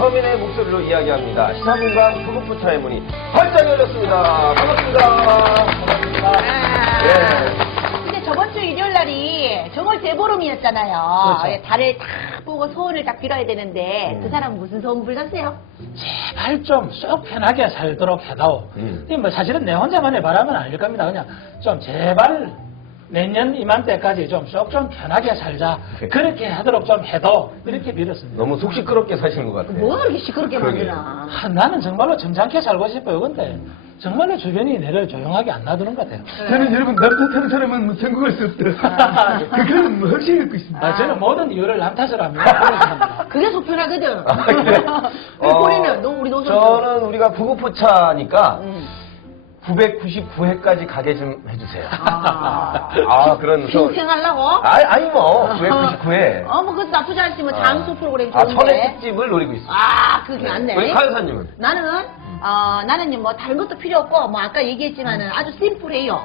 서민의 목소리로 이야기합니다. 시사분방 부부포차의 문이 활짝 열렸습니다. 반갑습니다. 근데 저번 주 일요일 날이 정월 대보름이었잖아요. 그렇죠. 예, 달을 딱 보고 소원을 딱 빌어야 되는데 그 사람 무슨 소원 빌었어요? 제발 좀 쏙 편하게 살도록 해다오. 이게 뭐 사실은 내 혼자만의 바람은 아닐 겁니다. 그냥 좀 제발 내년 이맘때까지 좀 쏙 좀 편하게 살자. 그렇게 하도록 좀 해도 이렇게 빌었습니다. 너무 속 시끄럽게 사시는 것 같아요. 뭐가 그렇게 시끄럽게 그러게요. 만드나? 나는 정말로 점잖게 살고 싶어요. 근데 정말로 주변이 내를 조용하게 안 놔두는 것 같아요. 저는 여러분 남 탓하는 사람은 뭐 성공할 수 없다. 그거는 뭐 확실히 갖고 있습니다. 저는 모든 이유를 남 탓을 합니다. 그게 속편하거든. 아, 그래? 우리는 우리 노선. 저는 우리가 부부포차니까 999회까지 가게 좀 해주세요. 그런 핑생하려고? 아니 뭐 999회. 뭐 그것도 나쁘지 않지. 뭐 장수 프로그램 좋은데. 천회 특집을 노리고 있습니다. 그게 낫네. 우리 카 여사님은? 나는 뭐 다른 것도 필요 없고 뭐 아까 얘기했지만은 아주 심플해요.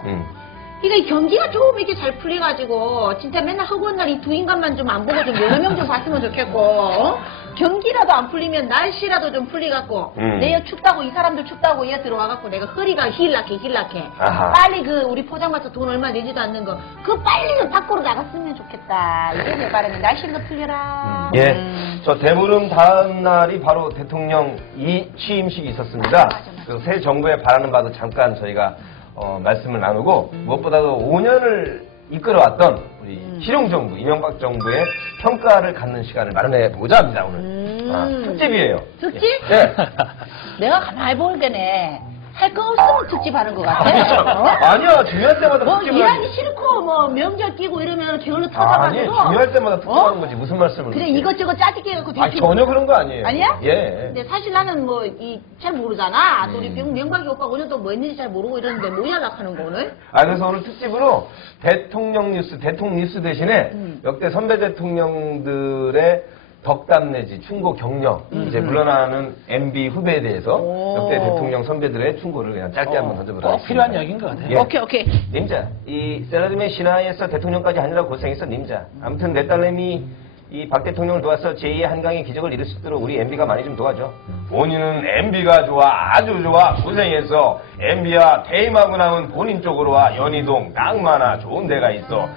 그러니까 이 경기가 좀 이렇게 잘 풀려가지고 진짜 맨날 허구한 날 이 두 인간만 좀 안 보고 좀 여러 명 좀 봤으면 좋겠고 경기라도 안 풀리면 날씨라도 좀 풀리갖고 내가 춥다고 이 사람들 춥다고 얘 들어와갖고 내가 허리가 힐락해 아하. 빨리 그 우리 포장마차 돈 얼마 내지도 않는 거 그거 빨리 좀 밖으로 나갔으면 좋겠다 이게 내 바람이 날씨가 풀려라. 저 대보름 다음 날이 바로 대통령 취임식이 있었습니다. 그래서 새 정부에 바라는 바도 잠깐 저희가 말씀을 나누고 무엇보다도 5년을 이끌어왔던 우리 실용정부, 이명박 정부의 평가를 갖는 시간을 마련해 보고자 합니다, 오늘. 특집이에요. 특집? 네. 내가 가만히 보니까네 할 거 없으면 특집 하는 것 같아. 아니야, 중요할 때마다 뭐 특집을 일하기 싫고 뭐 명절 끼고 이러면 게을러 터져가지고. 아니, 중요할 때마다 특집하는 거지. 무슨 말씀을 그래 그렇게. 이것저것 짜증게 해갖고 전혀 그런 거 아니에요. 아니야? 예. 근데 사실 나는 뭐 잘 모르잖아. 또 우리 명박이 오빠 오늘 또 뭐 했는지 잘 모르고 이러는데 뭐 연락하는 거 오늘? 그래서 오늘 특집으로 대통령 뉴스 대신에 역대 선배 대통령들의 덕담 내지 충고 격려 이제 물러나는 MB 후배에 대해서 역대 대통령 선배들의 충고를 그냥 짧게 한번 던져보도록 꼭 하겠습니다. 필요한 이야기인 것 같아요. 예. 오케이. 님자, 이 샐러드맨 신화에서 대통령까지 하느라 고생했어, 님자. 아무튼 내 딸내미 이 박 대통령을 도와서 제2의 한강의 기적을 이룰 수 있도록 우리 MB가 많이 좀 도와줘. 본인은 MB가 좋아, 아주 좋아, 고생했어. MB야, 퇴임하고 나면 본인 쪽으로 와. 연희동 딱 많아, 좋은 데가 있어.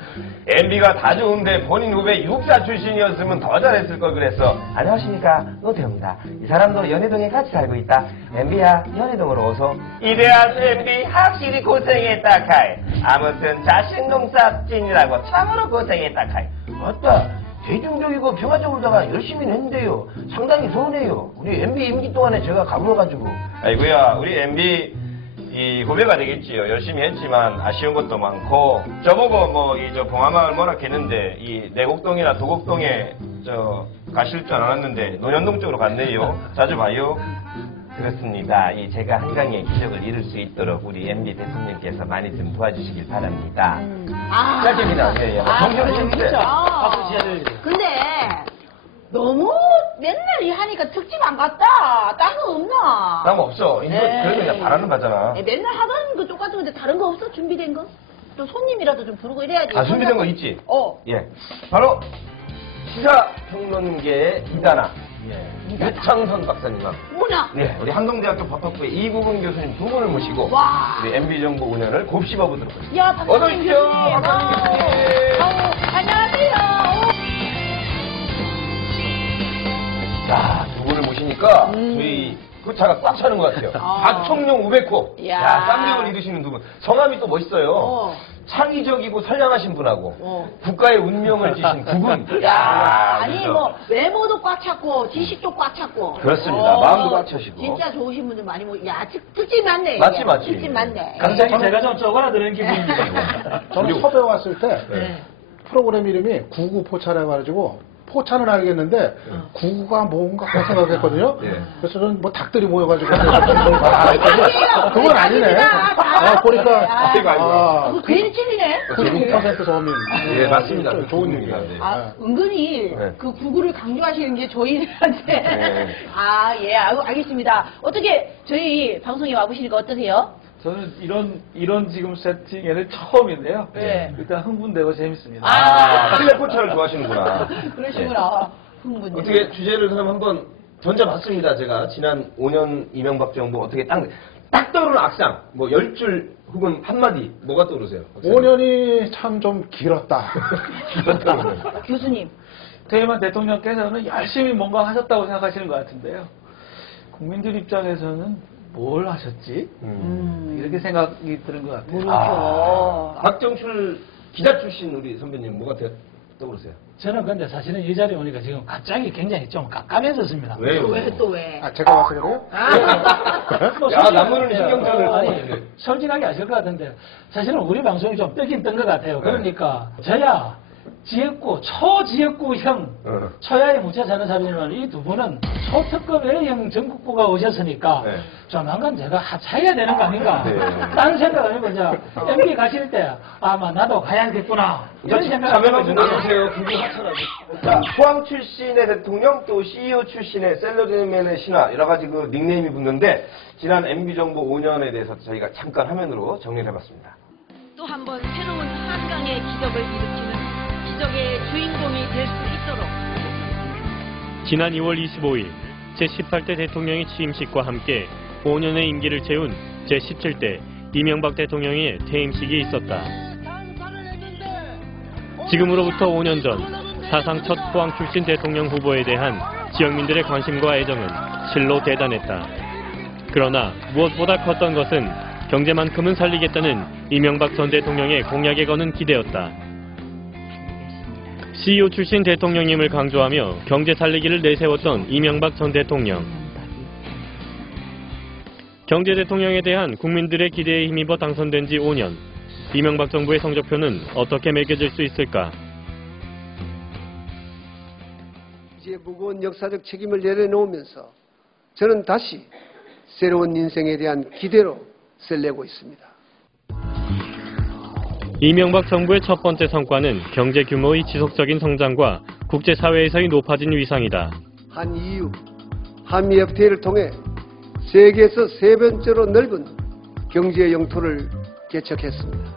MB가 다 좋은데 본인 후배 육사 출신이었으면 더 잘했을 걸 그랬어. 안녕하십니까, 노태우입니다. 이 사람도 연희동에 같이 살고 있다. MB야, 연희동으로 오소. 이래야 MB 확실히 고생했다 카이. 아무튼 자식농사 찐이라고 참으로 고생했다 카이. 맞다. 대중적이고 평화적으로다가 열심히 했는데요. 상당히 서운해요. 우리 MB 임기 동안에 제가 가물어가지고. 아이고야, 우리 MB 이 후배가 되겠지요. 열심히 했지만 아쉬운 것도 많고. 저보고 뭐 이 저 봉화마을 뭐라했는데 이 내곡동이나 도곡동에 가실 줄 알았는데 논현동 쪽으로 갔네요. 자주 봐요. 그렇습니다. 제가 한강의 기적을 이룰 수 있도록 우리 MB 대통령께서 많이 좀 도와주시길 바랍니다. 짧게입니다. 예. 정신을 차리세요. 박수 치야를. 근데 너무 맨날 이 하니까 특집 안 갔다. 딴 거 없나? 남 없어. 이거 그래도 그냥 바라는 바잖아. 맨날 하던 거 똑같은 건데 다른 거 없어? 준비된 거? 또 손님이라도 좀 부르고 이래야지. 준비된 거 있지? 어. 예. 바로 시사평론계의 이단아. 유창선 박사님과 뭐냐? 네, 우리 함동대학교 법학부의 이국은 교수님 두 분을 모시고 와. 우리 MB정부 운영을 곱씹어보도록 하겠습니다. 야, 어서 박사님 오십시오. 교수님. 박사님 교수님. 안녕하세요. 자, 두 분을 모시니까 저희 그 차가 꽉 차는 것 같아요. 박청룡 500호. 야. 쌍벽을 이루시는 두 분. 성함이 또 멋있어요. 창의적이고 선량하신 분하고 국가의 운명을 지신 두 분. 야, 아니 그래서. 뭐 외모도 꽉 찼고 지식도 꽉 찼고. 그렇습니다. 마음도 꽉 차시고. 진짜 좋으신 분들 많이 야, 특집 맞네. 맞지, 이게. 맞지. 특집 맞네. 갑자기 제가 좀 쪼그라드는 기분입니다. 저는 섭외 왔을 때 프로그램 이름이 구구포차라 해가지고 포차는 알겠는데 구구가 뭔가 하고 생각했거든요. 그래서 저는 뭐 닭들이 모여가지고 그건 아니네. 보니까 그 괜히 찔리네. 99% 서민. 예, 맞습니다. 좋은 얘기가. 은근히 그 구구를 강조하시는 게 저희한테. 알겠습니다. 어떻게 저희 방송에 와보시니까 어떠세요? 저는 이런 지금 세팅에는 처음인데요. 네. 일단 흥분되고 재밌습니다. 실내포차를 좋아하시는구나. 그러시구나. 흥분이. 어떻게 주제를 그럼 한번 던져봤습니다. 제가 지난 5년 이명박 정부 어떻게 딱 떠오르는 악상 뭐 10줄 혹은 한마디 뭐가 떠오르세요? 5년이 참 좀 길었다. 교수님. 퇴임한 대통령께서는 열심히 뭔가 하셨다고 생각하시는 것 같은데요. 국민들 입장에서는 뭘 하셨지? 이렇게 생각이 드는 것 같아요. 모르죠. 박정출 기자 출신 우리 선배님 뭐가 떠오르세요? 저는 근데 사실은 이 자리에 오니까 지금 갑자기 굉장히 좀 깜깜해졌습니다. 왜요? 왜? 아, 제가 와서 그래요? 뭐 야, 남문은 신경전을. 아니, 솔직하게 아실 것 같은데, 사실은 우리 방송이 좀 뜨긴 뜬 것 같아요. 그러니까, 저야, 지역구, 초지역구형, 초야에 묻혀 사는 사람이면 이 두 분은 초특급 A형 전국구가 오셨으니까, 네. 조만간 제가 하차해야 되는 거 아닌가. 네. 딴 생각 아니고, 이제, MB 가실 때, 아마 나도 가야겠구나. 이런 생각. 자매만 좀 나누세요. 그게 하차라고. 자, 포항 출신의 대통령 또 CEO 출신의 샐러리맨의 신화 여러 가지 그 닉네임이 붙는데 지난 MB 정부 5년에 대해서 저희가 잠깐 화면으로 정리를 해봤습니다. 또 한 번 새로운 한강의 기적을 일으키는 기적의 주인공이 될 수 있도록 지난 2월 25일 제18대 대통령의 취임식과 함께 5년의 임기를 채운 제17대 이명박 대통령의 퇴임식이 있었다. 지금으로부터 5년 전 사상 첫 포항 출신 대통령 후보에 대한 지역민들의 관심과 애정은 실로 대단했다. 그러나 무엇보다 컸던 것은 경제만큼은 살리겠다는 이명박 전 대통령의 공약에 거는 기대였다. CEO 출신 대통령임을 강조하며 경제 살리기를 내세웠던 이명박 전 대통령. 경제 대통령에 대한 국민들의 기대에 힘입어 당선된 지 5년. 이명박 정부의 성적표는 어떻게 매겨질 수 있을까? 이제 무거운 역사적 책임을 내려놓으면서 저는 다시 새로운 인생에 대한 기대로 설레고 있습니다. 이명박 정부의 첫 번째 성과는 경제 규모의 지속적인 성장과 국제사회에서의 높아진 위상이다. 한 EU, 한미 FTA를 통해 세계에서 세 번째로 넓은 경제 영토를 개척했습니다.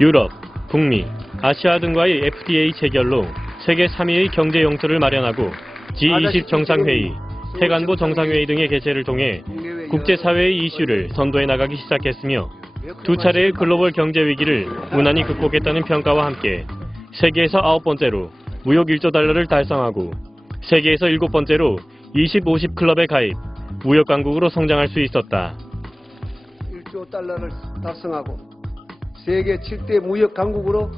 유럽, 북미, 아시아 등과의 FDA 체결로 세계 3위의 경제 영토를 마련하고 G20 정상회의, 태간보 정상회의 등의 개최를 통해 국제사회의 이슈를 선도해 나가기 시작했으며 두 차례의 글로벌 경제 위기를 무난히 극복했다는 평가와 함께 세계에서 9번째로 무역 1조 달러를 달성하고 세계에서 7번째로 20-50 클럽에 가입, 무역 강국으로 성장할 수 있었다. 1조 달러를 달성하고 세계 7대 무역 강국으로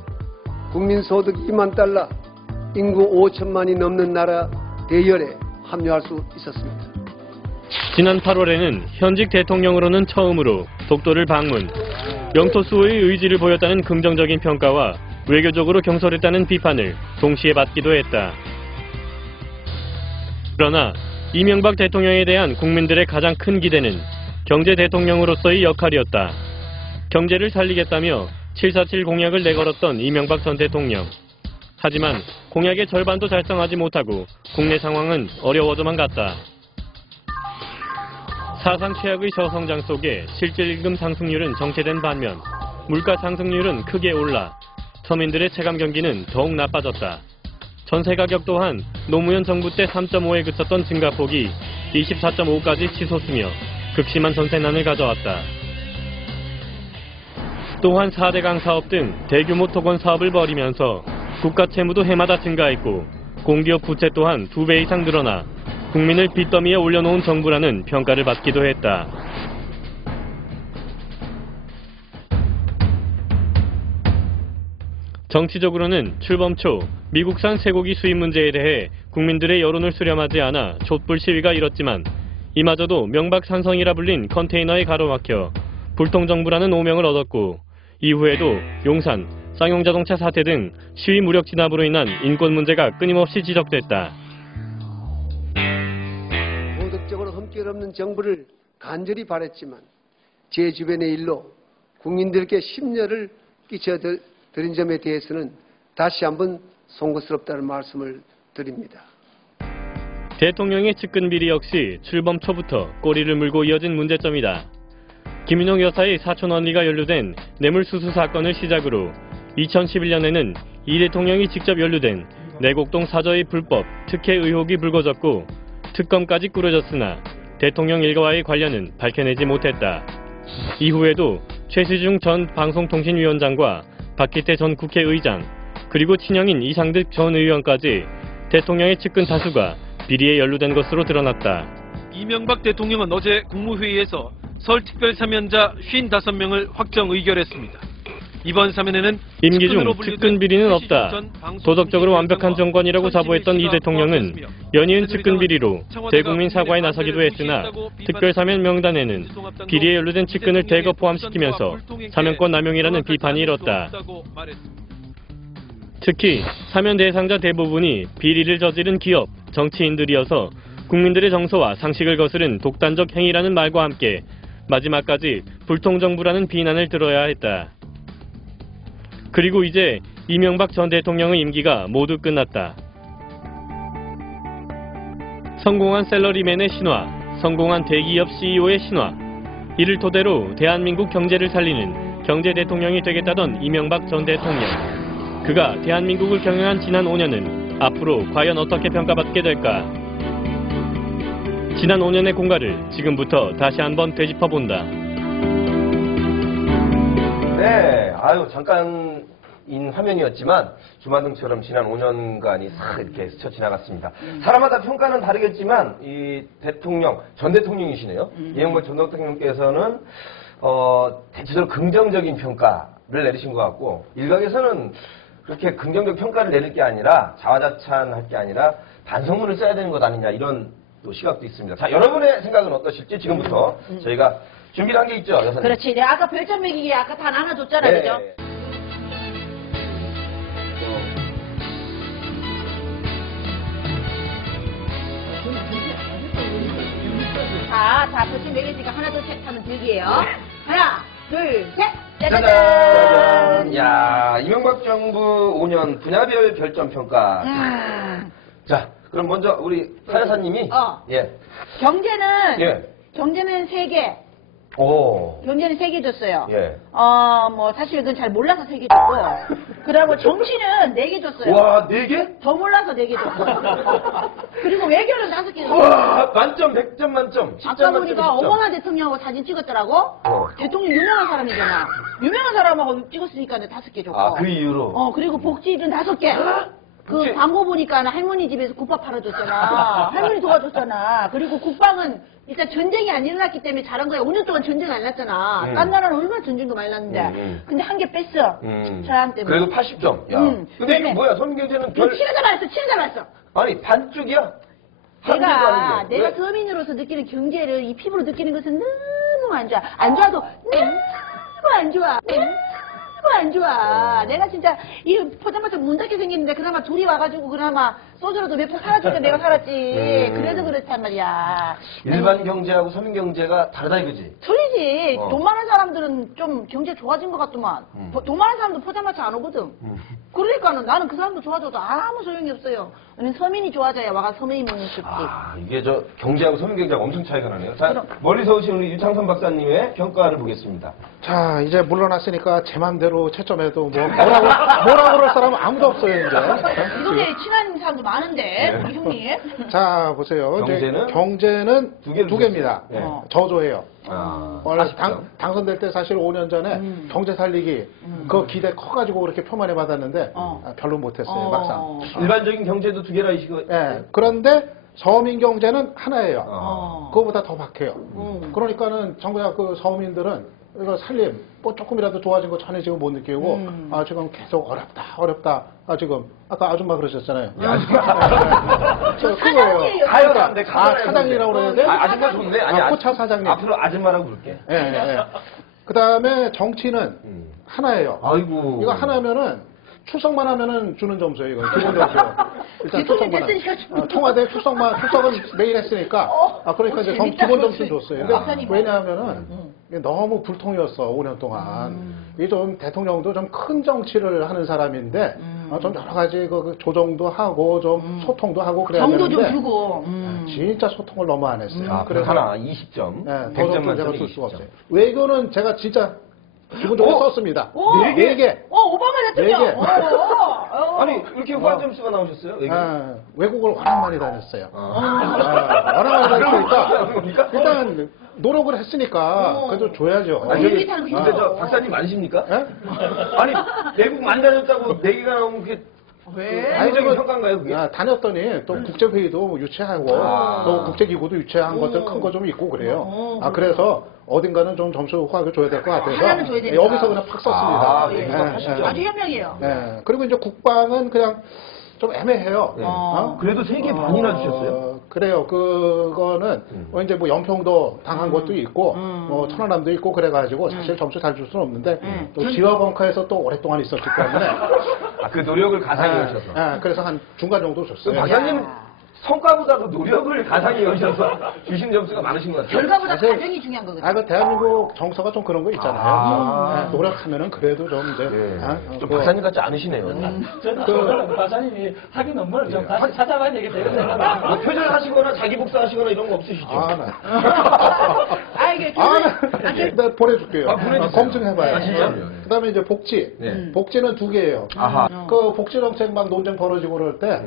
국민소득 2만 달러, 인구 5천만이 넘는 나라 대열에 합류할 수 있었습니다. 지난 8월에는 현직 대통령으로는 처음으로 독도를 방문, 영토 수호의 의지를 보였다는 긍정적인 평가와 외교적으로 경솔했다는 비판을 동시에 받기도 했다. 그러나 이명박 대통령에 대한 국민들의 가장 큰 기대는 경제 대통령으로서의 역할이었다. 경제를 살리겠다며 747 공약을 내걸었던 이명박 전 대통령. 하지만 공약의 절반도 달성하지 못하고 국내 상황은 어려워져만 갔다. 사상 최악의 저성장 속에 실질임금 상승률은 정체된 반면 물가 상승률은 크게 올라 서민들의 체감 경기는 더욱 나빠졌다. 전세 가격 또한 노무현 정부 때 3.5에 그쳤던 증가폭이 24.5까지 치솟으며 극심한 전세난을 가져왔다. 또한 4대강 사업 등 대규모 토건 사업을 벌이면서 국가 채무도 해마다 증가했고 공기업 부채 또한 2배 이상 늘어나 국민을 빚더미에 올려놓은 정부라는 평가를 받기도 했다. 정치적으로는 출범 초 미국산 쇠고기 수입 문제에 대해 국민들의 여론을 수렴하지 않아 촛불 시위가 일었지만 이마저도 명박산성이라 불린 컨테이너에 가로막혀 불통정부라는 오명을 얻었고 이후에도 용산, 쌍용자동차 사태 등 시위 무력 진압으로 인한 인권 문제가 끊임없이 지적됐다. 도덕적으로 흠결 없는 정부를 간절히 바랬지만 제 주변의 일로 국민들께 심려를 끼쳐드린 점에 대해서는 다시 한번 송구스럽다는 말씀을 드립니다. 대통령의 측근 비리 역시 출범 초부터 꼬리를 물고 이어진 문제점이다. 김윤영 여사의 사촌 언니가 연루된 뇌물수수 사건을 시작으로 2011년에는 이 대통령이 직접 연루된 내곡동 사저의 불법 특혜 의혹이 불거졌고 특검까지 꾸려졌으나 대통령 일가와의 관련은 밝혀내지 못했다. 이후에도 최시중 전 방송통신위원장과 박기태 전 국회의장, 그리고 친형인 이상득 전 의원까지 대통령의 측근 다수가 비리에 연루된 것으로 드러났다. 이명박 대통령은 어제 국무회의에서 설 특별사면자 55명을 확정 의결했습니다. 이번 사면에는 임기 중 측근 비리는 없다. 도덕적으로 완벽한 정권이라고 자부했던 이 대통령은 연이은 측근 비리로 대국민 사과에 나서기도 했으나 특별사면 명단에는 비리에 연루된 측근을 대거 포함시키면서 사면권 남용이라는 비판이 일었다. 특히 사면 대상자 대부분이 비리를 저지른 기업, 정치인들이어서 국민들의 정서와 상식을 거스른 독단적 행위라는 말과 함께 마지막까지 불통정부라는 비난을 들어야 했다. 그리고 이제 이명박 전 대통령의 임기가 모두 끝났다. 성공한 샐러리맨의 신화, 성공한 대기업 CEO의 신화, 이를 토대로 대한민국 경제를 살리는 경제 대통령이 되겠다던 이명박 전 대통령. 그가 대한민국을 경영한 지난 5년은 앞으로 과연 어떻게 평가받게 될까? 지난 5년의 공과를 지금부터 다시 한번 되짚어본다. 네, 잠깐인 화면이었지만 주마등처럼 지난 5년간이 싹 이렇게 스쳐 지나갔습니다. 사람마다 평가는 다르겠지만 이 대통령, 전 대통령이시네요. 이명박 전 대통령께서는 대체적으로 긍정적인 평가를 내리신 것 같고, 일각에서는 그렇게 긍정적 평가를 내릴 게 아니라 자화자찬할 게 아니라 반성문을 써야 되는 것 아니냐, 이런 또 시각도 있습니다. 자, 여러분의 생각은 어떠실지 지금부터 저희가 준비를 한 게 있죠, 여사님? 그렇지. 내가 아까 별점 매기기 아까 단 하나 줬잖아, 네. 그죠? 자, 별점 매기니까 하나, 둘, 셋 하면 들기예요. 하나, 둘, 셋! 짜자잔! 짜잔! 야, 이명박 정부 5년 분야별 별점 평가. 자, 그럼 먼저 우리 사 여사님이. 예. 경제는 3개. 오. 경제는 3개 줬어요. 예. 사실 그건 잘 몰라서 3개 줬고. 그리고 정치는 4개 줬어요. 와, 4개? 더 몰라서 4개 줬어. 그리고 외교는 5개 줬어. 와, 만점, 100점 만점. 아까 보니까 오바마 대통령하고 사진 찍었더라고? 대통령 유명한 사람이잖아. 유명한 사람하고 찍었으니까 5개 줬고. 아, 그 이유로? 그리고 복지는 5개. 그 광고 보니까 할머니 집에서 국밥 팔아줬잖아. 할머니 도와줬잖아. 그리고 국방은 일단 전쟁이 안 일어났기 때문에 잘한 거야. 5년 동안 전쟁 안 났잖아. 딴 나라는 얼마나 전쟁도 많이 났는데. 근데 한 개 뺐어. 사람 때문에. 그래도 80점. 야. 근데 이게 뭐야? 서민경제는 치료자 말했어. 아니, 반쪽이야? 내가 서민으로서 느끼는 경제를 이 피부로 느끼는 것은 너무 안 좋아. 안 좋아도 너무 안 좋아. 너무 안 좋아. 내가 진짜 이 포장마차 문 닫게 생겼는데 그나마 둘이 와가지고 그나마 소주라도 몇 푼 사라주니까 내가 살았지. 그래도 그렇단 말이야. 일반 경제하고 서민 경제가 다르다 이거지? 소리지. 돈 많은 사람들은 좀 경제 좋아진 것 같더만. 돈 많은 사람도 포장마차 안 오거든. 그러니까는 나는 그 사람도 좋아져도 아무 소용이 없어요. 서민이 좋아져야 와가 서민이 먹는 싶지. 이게 경제하고 서민 경제가 엄청 차이가 나네요. 자, 멀리서 오신 우리 유창선 박사님의 평가를 보겠습니다. 자, 이제 물러났으니까 제 맘대로 채점해도 뭐라고 그럴 사람은 아무도 없어요, 이제. 이동에 친한 사람도 많은데, 우리 형님. 자, 보세요. 경제는 두 개입니다. 저조해요. 원래 당선될 때 사실 5년 전에 경제 살리기 그 기대 커가지고 그렇게 표만을 받았는데 별로 못했어요, 막상. 일반적인 경제도 2개라 이시고. 그런데 서민 경제는 하나예요. 그거보다 더 박해요. 그러니까는 정부야 그 서민들은 이거 살림 뭐 조금이라도 좋아진 거 전혀 지금 못 느끼고 지금 계속 어렵다. 지금 아까 아줌마 그러셨잖아요. 사장이에요. 가요사인데 사장이라고 그래야 돼? 아줌마 좋네. 아니, 포차 사장님. 앞으로 아줌마라고 부를게. 그 다음에 정치는 하나예요. 아이고. 이거 하나면은 출석만 하면은 주는 점수예요, 이건. 기본 점수. 일단 출석만. 청와대 출석은 매일 했으니까. 그러니까 이제 기본 점수 줬어요. 근데 왜냐하면은 너무 불통이었어, 5년 동안. 이게 좀 대통령도 좀 큰 정치를 하는 사람인데, 좀 여러 가지 그 조정도 하고, 좀 소통도 하고 그래야 되는데. 정도 좀 주고. 진짜 소통을 너무 안 했어요. 그래서 하나 20점. 100점 만점에 제가 줄 수가 없어요. 외교는 제가 진짜 기본적으로 썼습니다. 4개. 오바마 대통령. 아니, 이렇게 후한 점수가 나오셨어요? 외국? 외국을 워낙 많이 다녔어요. 워낙 많이 다녔으니까 일단 노력을 했으니까 그래도 줘야죠. 아니, 저기, 근데 저 박사님 많으십니까? 예? 아니, 외국 많이 다녔다고 4개가 나오면 그게 왜? 아니적인 평가인가요, 그게? 다녔더니 또 국제회의도 유치하고 또 국제기구도 유치한 것들 큰 거 좀 있고 그래요. 그래서 어딘가는 좀 점수 후하게 줘야 될 것 같아서 하나는 줘야 되니까. 여기서 그냥 팍 썼습니다. 외국은 80점. 아주 현명해요. 그리고 이제 국방은 그냥 좀 애매해요. 그래도 3개 반이나 주셨어요? 그래요. 그거는 이제 뭐 연평도 당한 것도 있고 뭐 천안함도 있고 그래가지고 사실 점수 잘 줄 수는 없는데 또 지화벙커에서 또 오랫동안 있었기 때문에 그 노력을 가상히 하셔서. 그래서 한 중간 정도 줬어요. 박사님 성과보다도 노력을 가상히 여셔서 주신 점수가 많으신 것 같아요. 결과보다 과정이 중요한 거거든요. 그 대한민국 정서가 좀 그런 거 있잖아요. 노력하면은 그래도 좀 이제 좀 박사님 같지 않으시네요. 저는 박사님이 학위 논문을 좀 다시 찾아봐야 되겠다 이런 생각을 뭐 표절하시거나 자기 복사하시거나 이런 거 없으시죠? 이게 내가 보내줄게요. 보내주세요. 검증해봐요. 진짜요? 그다음에 이제 복지. 복지는 2개예요. 그 복지 정책 막 논쟁 벌어지고 그럴 때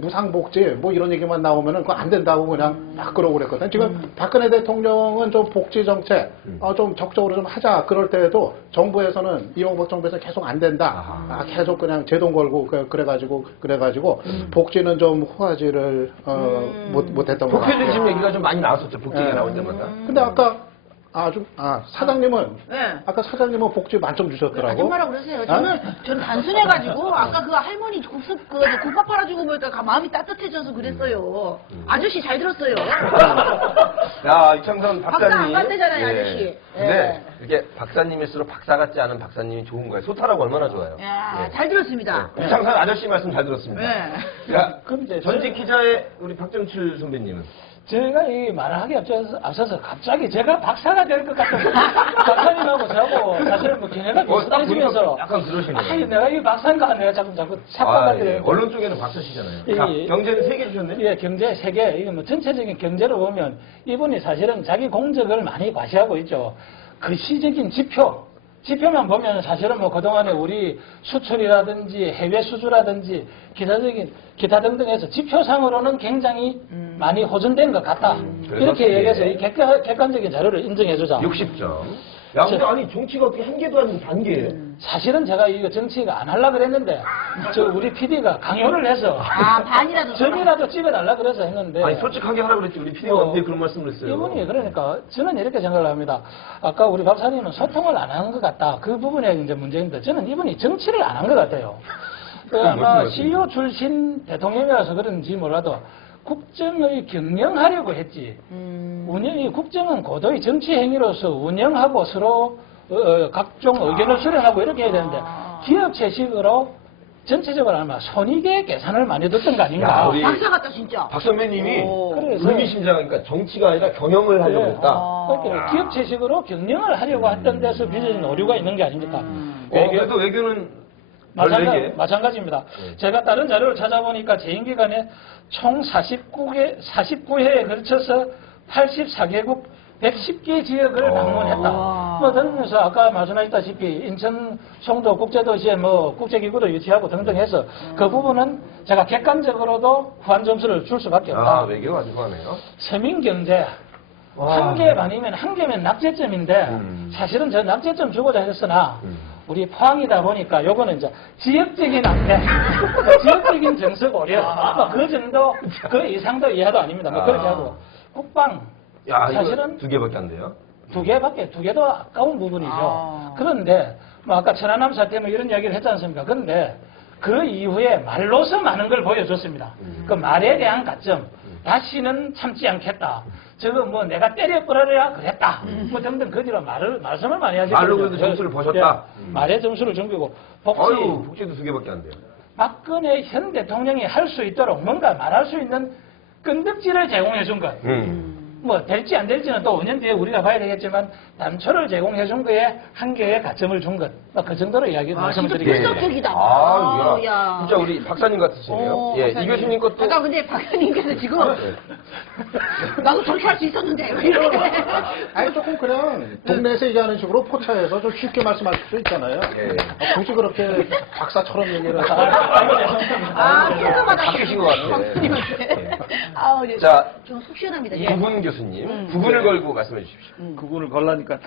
무상 복지 뭐 이런 얘기만 나오면은 그거 안 된다고 그냥 막 그러고 그랬거든. 지금 박근혜 대통령은 좀 복지 정책 좀 적극적으로 좀 하자. 그럴 때에도 정부에서는 이명박 정부에서 계속 안 된다. 계속 그냥 제동 걸고 그래가지고 복지는 좀 후하지를 못했던 것 같아요. 포퓰리즘 얘기가 좀 많이 나왔었죠. 복지 얘기가 나올 때마다. 근데 아까 사장님은 네. 아까 사장님은 복지 만점 주셨더라고. 거짓말하고 그러세요. 저는 단순해가지고 아까 그 할머니 국밥 팔아주고 보니까 마음이 따뜻해져서 그랬어요. 아저씨 잘 들었어요. 야, 이창선 박사 안 박사님. 간대잖아요, 아저씨. 근데 이게 박사님일수록 박사 같지 않은 박사님이 좋은 거예요. 소타라고 얼마나 좋아요. 잘 들었습니다. 이창선 아저씨 말씀 잘 들었습니다. 야, 그럼 이제 전직 기자의 우리 박정칠 선배님은? 제가 이 말을 하기 앞서서 갑자기 제가 박사가 될 것 같아서 박사님하고 저하고 사실은 뭐 걔네가 비슷해지면서 약간 그러시네요. 내가 이 박사인가 내가 자꾸 착각하게 예. 돼요. 언론 쪽에는 박사시잖아요. 경제는 3개 주셨네? 예, 경제 3개. 이게 뭐 전체적인 경제로 보면 이분이 사실은 자기 공적을 많이 과시하고 있죠. 글씨적인 지표만 보면 사실은 뭐 그동안에 우리 수출이라든지 해외 수주라든지 기타 등등해서 지표상으로는 굉장히 많이 호전된 것 같다. 이렇게 얘기해서 이 객관적인 자료를 인정해주자. 60점. 야, 근데 아니, 정치가 어떻게 한 개도 아니고 반개예요? 사실은 제가 이거 정치가 안 하려고 그랬는데, 우리 PD가 강요를 해서. 반이라도. 점이라도 찍어달라 그래서 했는데. 아니, 솔직하게 하라고 그랬지. 우리 PD가 언제 그런 말씀을 했어요? 이분이 그러니까, 저는 이렇게 생각을 합니다. 아까 우리 박사님은 소통을 안 하는 것 같다. 그 부분에 이제 문제인데, 저는 이분이 정치를 안 한 것 같아요. 아마 CEO 출신 대통령이라서 그런지 몰라도, 국정을 경영하려고 했지. 국정은 고도의 정치 행위로서 운영하고 서로 각종 의견을 수렴하고 이렇게 해야 되는데 기업체식으로 전체적으로 아마 손익의 계산을 많이 듣던 거 아닌가. 박사 같다 진짜. 박 선배님이 의미심장하니까 정치가 아니라 경영을 하려고 했다. 그러니까 기업체식으로 경영을 하려고 했던 데서 빚어진 오류가 있는 게 아닙니까. 그래도 외교는 마찬가지입니다. 제가 다른 자료를 찾아보니까 재임 기간에 총 49회에 걸쳐서 84개국 110개 지역을 방문했다. 뭐 그러면서 아까 말씀하셨다시피 인천 송도 국제도시에 뭐 국제기구도 유치하고 등등 해서 그 부분은 제가 객관적으로도 후한 점수를 줄 수밖에 없다. 외교가 아주 후하네요. 서민경제 한 개 반이면 한 개면 낙제점인데 사실은 저 낙제점 주고자 했으나 우리 포항이다 보니까 요거는 이제 지역적인 안내, 지역적인 정석 오려, 그 정도, 그 이상도 이하도 아닙니다. 뭐 그렇게 하고 국방 사실은 2개밖에 안 돼요. 2개도 아까운 부분이죠. 그런데 뭐 아까 천안함 사태 뭐 이런 이야기를 했지 않습니까? 그런데 그 이후에 말로서 많은 걸 보여줬습니다. 그 말에 대한 가점, 다시는 참지 않겠다. 저거 뭐 내가 때려 버려야 그랬다. 뭐 등등 그 뒤로 말씀을 많이 하시거든요. 말로 그래도 점수를 보셨다. 말에 점수를 준비고 복지도 2개밖에 안 돼요. 박근혜 현 대통령이 할 수 있도록 뭔가 말할 수 있는 끈덕지를 제공해 준 것. 뭐 될지 안 될지는 또 5년 뒤에 우리가 봐야 되겠지만 단초를 제공해 준 거에 한 개의 가점을 준 것. 그 정도로 이야기 말씀드리겠습니다. 진짜 필석적이다. 진짜 우리 박사님 같으시네요. 이 교수님 것도. 잠깐 근데 박사님께서 지금 나도 저렇게 할 수 있었는데. 왜 이렇게. 아니 조금 그냥 동네에서 얘기하는 식으로 포차해서 좀 쉽게 말씀할 수 있잖아요. 굳이 그렇게 박사처럼 얘기를 뜬금하다. 바뀌신 것 같아요. 자, 좀 속 시원합니다. 구분 교수님, 구분을 걸고 말씀해 주십시오. 구분을 걸라니까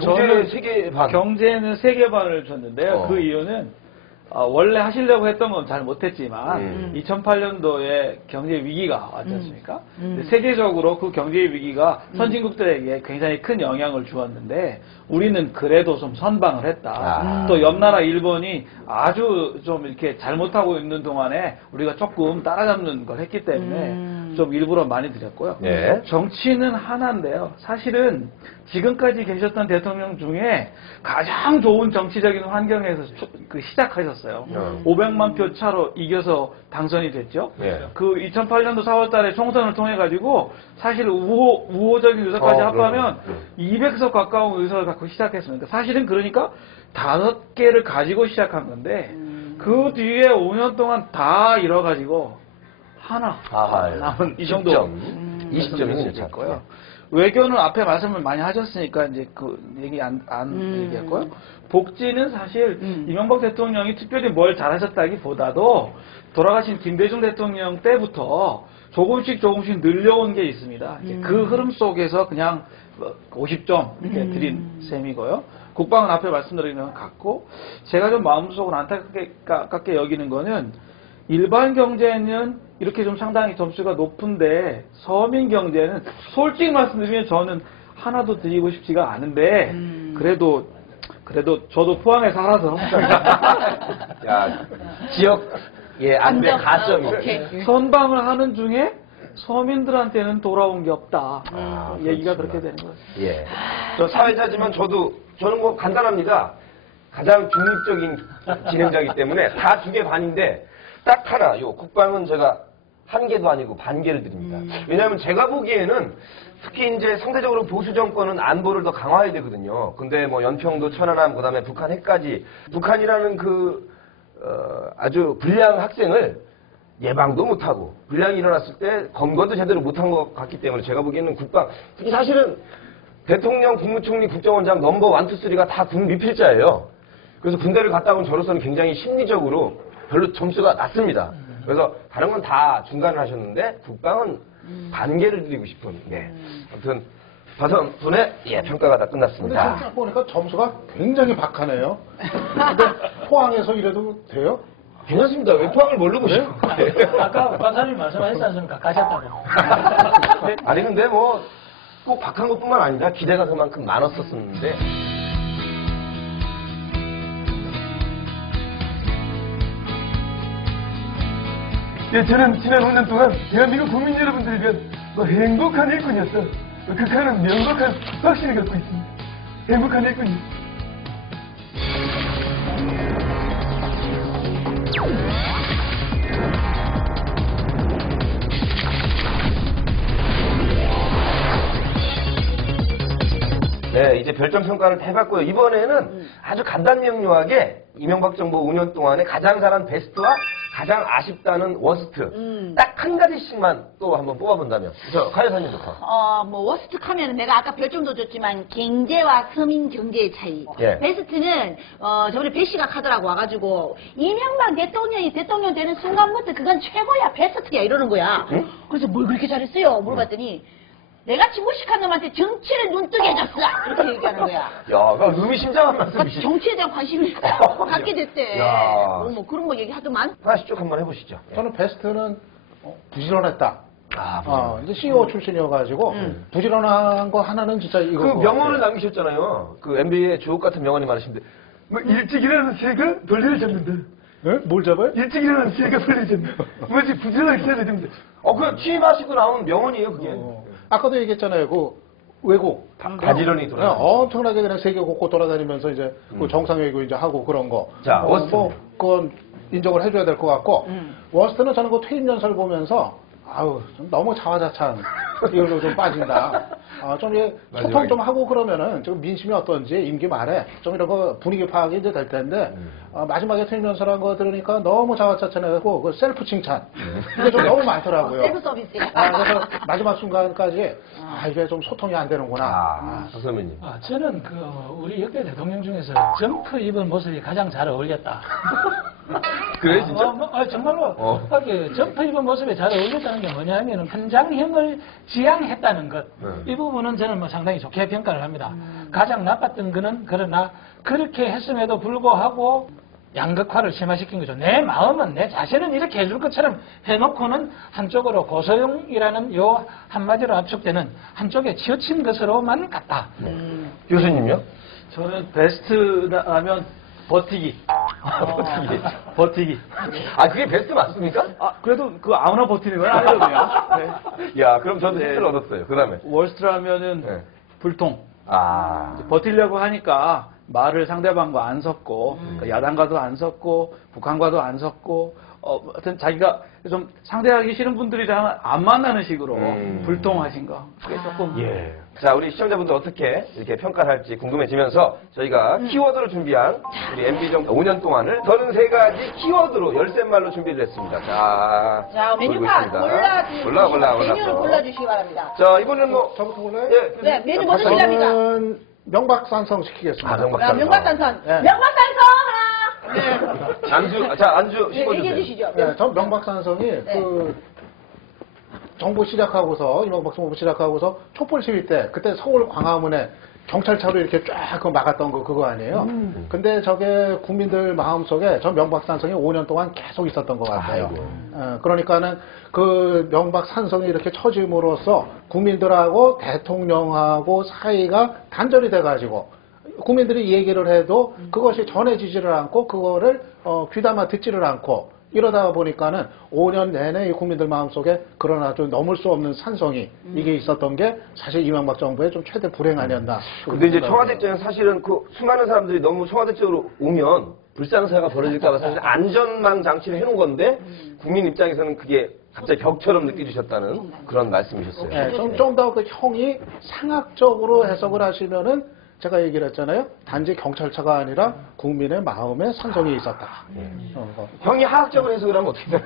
경제는 세계 반. 경제는 세계반을 줬는데요. 그 이유는 원래 하시려고 했던 건 잘 못했지만 2008년도에 경제 위기가 왔지 않습니까? 근데 세계적으로 그 경제 위기가 선진국들에게 굉장히 큰 영향을 주었는데 우리는 그래도 좀 선방을 했다. 또 옆나라 일본이 아주 좀 이렇게 잘못하고 있는 동안에 우리가 조금 따라잡는 걸 했기 때문에 좀 일부러 많이 드렸고요. 정치는 하나인데요. 사실은 지금까지 계셨던 대통령 중에 가장 좋은 정치적인 환경에서 시작하셨어요. 500만 표 차로 이겨서 당선이 됐죠. 그 2008년도 4월 달에 총선을 통해 가지고 사실 우호적인 의석까지 합하면 200석 가까운 의석을 갖고 시작했습니다. 사실은 그러니까 5개를 가지고 시작한 건데 그 뒤에 5년 동안 다 잃어가지고 하나 남은 이 정도 20점이 될 거예요. 외교는 앞에 말씀을 많이 하셨으니까 이제 그 얘기 안 얘기했고요. 복지는 사실 이명박 대통령이 특별히 뭘 잘하셨다기보다도 돌아가신 김대중 대통령 때부터 조금씩 늘려온 게 있습니다. 그 흐름 속에서 그냥 50점 이렇게 드린 셈이고요. 국방은 앞에 말씀드린 것 같고 제가 좀 마음속으로 안타깝게 여기는 거는 일반 경제는 이렇게 좀 상당히 점수가 높은데 서민 경제는 솔직히 말씀드리면 저는 하나도 드리고 싶지가 않은데 그래도 저도 포항에 살아서 야, 지역 안배 가점이 선방을 하는 중에 서민들한테는 돌아온 게 없다. 얘기가 그렇게 되는 거예요. 저 사회자지만 저는 뭐 간단합니다. 가장 중립적인 진행자이기 때문에 다 2개 반인데 딱 하나, 국방은 제가 1개도 아니고 반 개를 드립니다. 왜냐하면 제가 보기에는 특히 이제 상대적으로 보수 정권은 안보를 더 강화해야 되거든요. 근데 뭐 연평도, 천안함, 그다음에 북한 핵까지 북한이라는 아주 불량한 학생을 예방도 못하고 불량이 일어났을 때 검거도 제대로 못한 것 같기 때문에 제가 보기에는 국방, 특히 사실은 대통령, 국무총리, 국정원장 넘버 1, 2, 3가 다 군 미필자예요. 그래서 군대를 갔다 온 저로서는 굉장히 심리적으로 별로 점수가 낮습니다. 그래서 다른 건 다 중간을 하셨는데 국방은 반개를 드리고 싶은. 아무튼 5분의 평가가 다 근데 끝났습니다. 진짜 보니까 점수가 굉장히 박하네요. 근데 포항에서 이래도 돼요? 괜찮습니다. 왜 포항을 모르고 싶어? 아까 박사님 말씀하셨지 않습니까? 가셨다고. 아니 근데 뭐 꼭 박한 것뿐만 아니라 기대가 그만큼 많았었는데. 저는 지난 5년 동안 대한민국 국민 여러분들을 위한 행복한 일꾼이었어. 극한은 명백한 확신을 갖고 있습니다. 행복한 일꾼이. 이제 별점 평가를 해봤고요. 이번에는 아주 간단명료하게 이명박 정부 5년 동안에 가장 잘한 베스트와 가장 아쉽다는 워스트 딱 한 가지씩만 또 한번 뽑아본다면 가 여사님부터. 워스트 하면은 내가 아까 별점도 줬지만 경제와 서민 경제의 차이. 베스트는 저번에 배 씨가 카드라고 와가지고 이명박 대통령이 대통령 되는 순간부터 그건 최고야, 베스트야 이러는 거야. 그래서 뭘 그렇게 잘했어요? 물어봤더니 내같이 무식한 놈한테 정치를 눈뜨게 해줬어! 이렇게 얘기하는 거야. 야, 그 의미심장한 말씀이시죠. 정치에 대한 관심을 갖게 됐대. 뭐 그런 거 얘기하더만. 하나씩 쭉 한번 해보시죠. 저는 베스트는 부지런했다. 이제 CEO 출신이어가지고 부지런한 거 하나는 진짜 이거. 그 명언을 남기셨잖아요. 그 MB의 주옥 같은 명언이 많으신데. 뭐 일찍 일어나는 새가 벌레를 잡는다. 뭘 잡아요? 일찍 일어나는 새가 벌레를 잡는다. 뭐지 부지런하게 해야 됩니다. 그 취임하시고 나온 명언이에요, 그게. 아까도 얘기했잖아요. 그 외국 가지런히 돌아. 엄청나게 그냥 세계 곳곳 돌아다니면서 이제 그 정상회의고 이제 하고 그런 거. 자, 워스트. 그건 인정을 해줘야 될 것 같고 워스트는 저는 그 퇴임 연설 보면서 좀 너무 자화자찬. 이걸로 좀 빠진다. 좀 소통 좀 하고 그러면은 좀 민심이 어떤지 임기 말에 좀 이런 거 분위기 파악이 이제 될 텐데 마지막에 퇴임연설한 거 들으니까 너무 자화자찬하고 그 셀프 칭찬 이게 좀 너무 많더라고요. 셀프 서비스. 그래서 마지막 순간까지 이게 좀 소통이 안 되는구나. 박 선배님. 저는 우리 역대 대통령 중에서 점프 입은 모습이 가장 잘 어울렸다. 그래 진짜? 정말로 점프 입은 모습이 잘 어울렸다는 게 뭐냐면 현장형을 지향했다는 것. 이 부분은 저는 상당히 좋게 평가를 합니다. 가장 나빴던 거는 그러나 그렇게 했음에도 불구하고 양극화를 심화시킨 거죠. 내 마음은 내 자신은 이렇게 해줄 것처럼 해놓고는 한쪽으로 고소용이라는 요 한마디로 압축되는 한쪽에 치우친 것으로만 갔다. 교수님요? 저는 베스트라면 버티기. 버티기. 그게 베스트 맞습니까? 그래도 아무나 버티는 건 아니거든요. 네. 야, 그럼 저도 힌트를 얻었어요. 그 다음에. 월스트라면은 불통. 버티려고 하니까 말을 상대방과 안 섞고, 야당과도 안 섞고, 북한과도 안 섞고, 하여튼 자기가 좀 상대하기 싫은 분들이랑 안 만나는 식으로 불통하신 거. 그게 조금. 예. 자, 우리 시청자분들 어떻게 이렇게 평가를 할지 궁금해지면서 저희가 키워드로 준비한 우리 MB정부 5년 동안을 33가지 키워드로 열쇠말로 준비를 했습니다. 자, 메뉴판 골라. 메뉴를 골라주시기 바랍니다. 자, 이번에는 저부터 골라요? 예. 네, 메뉴 먼저 실랍니다. 저는 명박산성 시키겠습니다. 명박산성. 네. 명박산성 하나. 네. 안주 씹어주세요. 얘기해 주시죠. 네, 전 명박산성이 정부 시작하고서 이명박 정부 시작하고서 촛불 시위 때 그때 서울 광화문에 경찰차로 이렇게 쫙 막았던 그거 아니에요. 근데 저게 국민들 마음속에 전 명박산성이 5년 동안 계속 있었던 것 같아요. 그러니까는 그 명박산성이 이렇게 처짐으로써 국민들하고 대통령하고 사이가 단절이 돼가지고 국민들이 얘기를 해도 그것이 전해지지를 않고 그거를 귀담아 듣지를 않고 이러다 보니까는 5년 내내 이 국민들 마음속에 그런 아주 넘을 수 없는 산성이 이게 있었던 게 사실 이명박 정부의 좀 최대 불행 아니었나. 근데 이제 청와대 입장에서 사실은 수많은 사람들이 너무 청와대 쪽으로 오면 불상사가 벌어질까봐 사실 안전망 장치를 해놓은 건데 국민 입장에서는 그게 갑자기 벽처럼 느껴지셨다는 그런 말씀이셨어요. 네, 좀 더 그 형이 상학적으로 해석을 하시면은 제가 얘기를 했잖아요. 단지 경찰차가 아니라 국민의 마음에 산성이 있었다. 형이 하학적으로 해석을 하면 어떻게 돼요?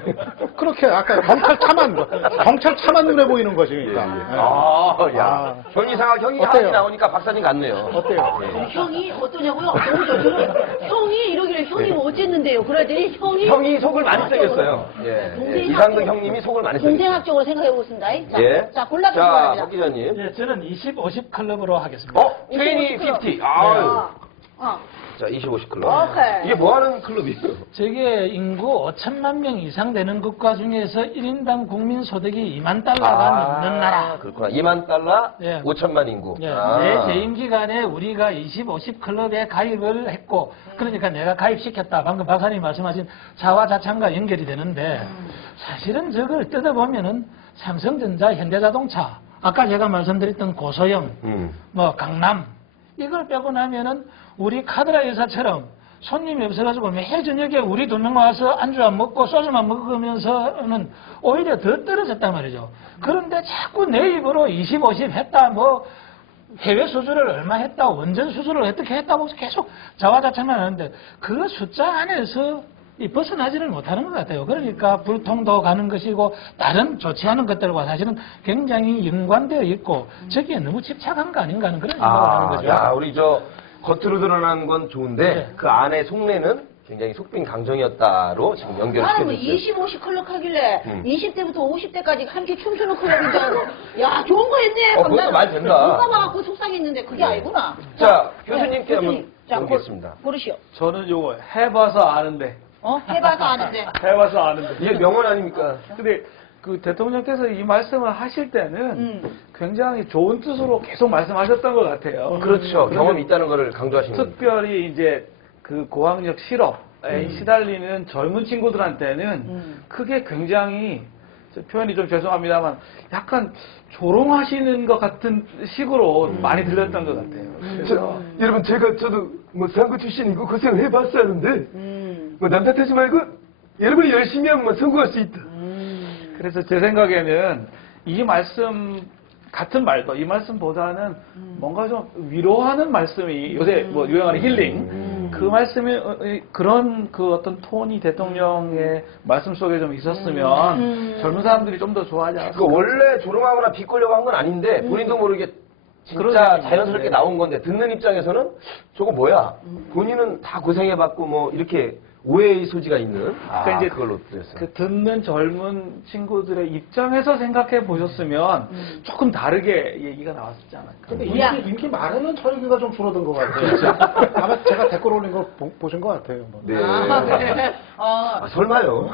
그렇게 아까 경찰차만 눈에 보이는 거지. 그러니까. 형이 하학이 나오니까 박사님 같네요. 어때요? 형이 어떠냐고요? 너무 좋죠. 형이 이러길래 형이 뭐 어쨌는데요? 그러더니 형이 속을 많이 썩였어요. 이상덕 형님이 속을 많이 썩였어요. 동생학적으로 생각해보겠습니다. 자, 골라주시기 자, 바랍니다. 박 기자님. 네, 저는 20, 50 클럽으로 하겠습니다. 트레이닝 50. 자, 25시 클럽. 오케이. 이게 뭐 하는 클럽이에요? 저게 인구 5천만 명 이상 되는 국가 중에서 1인당 국민 소득이 2만 달러가 넘는 나라. 그렇구나. 2만 달러, 예. 5천만 인구. 내 재임 기간에 우리가 20, 50 클럽에 가입을 했고, 그러니까 내가 가입시켰다. 방금 박사님 말씀하신 자화자찬과 연결이 되는데, 사실은 저걸 뜯어보면은 삼성전자, 현대자동차, 아까 제가 말씀드렸던 고소영, 강남, 이걸 빼고 나면은 우리 카드라 회사처럼 손님이 없어가지고 매일 저녁에 우리 두 명 와서 안주 안 먹고 소주만 먹으면서는 오히려 더 떨어졌단 말이죠. 그런데 자꾸 내 입으로 20, 50 했다, 해외 수주를 얼마 했다, 원전 수주를 어떻게 했다고 계속 자화자찬만 하는데 그 숫자 안에서 벗어나지를 못하는 것 같아요. 그러니까 불통도 가는 것이고 다른 좋지 않은 것들과 사실은 굉장히 연관되어 있고 저기에 너무 집착한 거 아닌가 하는 그런 생각을 하는 거죠. 야, 우리 겉으로 드러나는 건 좋은데 그 안에 속내는 굉장히 속빈 강정이었다로 지금 나는 연결시켜줬어요. 20, 50 클럽 하길래 20대부터 50대까지 함께 춤추는 클럽인 줄 알고 야, 좋은 거 했네. 그것도 말 된다. 누가 봐갖고 속상했는데 그게 아니구나. 자, 교수님께 한번 보겠습니다. 고르시오. 저는 요거 해봐서 아는데. 해봐서 아는데. 해봐서 아는데. 이게 명언 아닙니까? 근데 그 대통령께서 이 말씀을 하실 때는 굉장히 좋은 뜻으로 계속 말씀하셨던 것 같아요. 그렇죠. 경험이 있다는 것을 강조하신 겁니다. 특별히 이제 그 고학력 실업에 시달리는 젊은 친구들한테는 그게 굉장히 표현이 좀 죄송합니다만 약간 조롱하시는 것 같은 식으로 많이 들렸던 것 같아요. 여러분 저도 선거 출신이고 고생을 해봤었는데 남 탓하지 말고 여러분이 열심히 하면 선거할 수 있다. 그래서 제 생각에는 이 말씀 같은 말도 이 말씀보다는 뭔가 좀 위로하는 말씀이 요새 뭐 유행하는 힐링 그 말씀이 그런 그 어떤 톤이 대통령의 말씀 속에 좀 있었으면 젊은 사람들이 좀 더 좋아하지 않았을까. 그 원래 조롱하거나 비꼬려고 한 건 아닌데 본인도 모르게 진짜 자연스럽게 나온 건데 듣는 입장에서는 저거 뭐야? 본인은 다 고생해봤고 뭐 이렇게 오해의 소지가 있는 그러니까 이제 그걸로 들었어요. 그 듣는 젊은 친구들의 입장에서 생각해 보셨으면 조금 다르게 얘기가 나왔지 않을까. 근데 인기 많으면 저희가 좀 줄어든 것 같아요. 아마 제가 댓글 올린 거 보신 것 같아요. 뭐. 네. 그래. 설마요?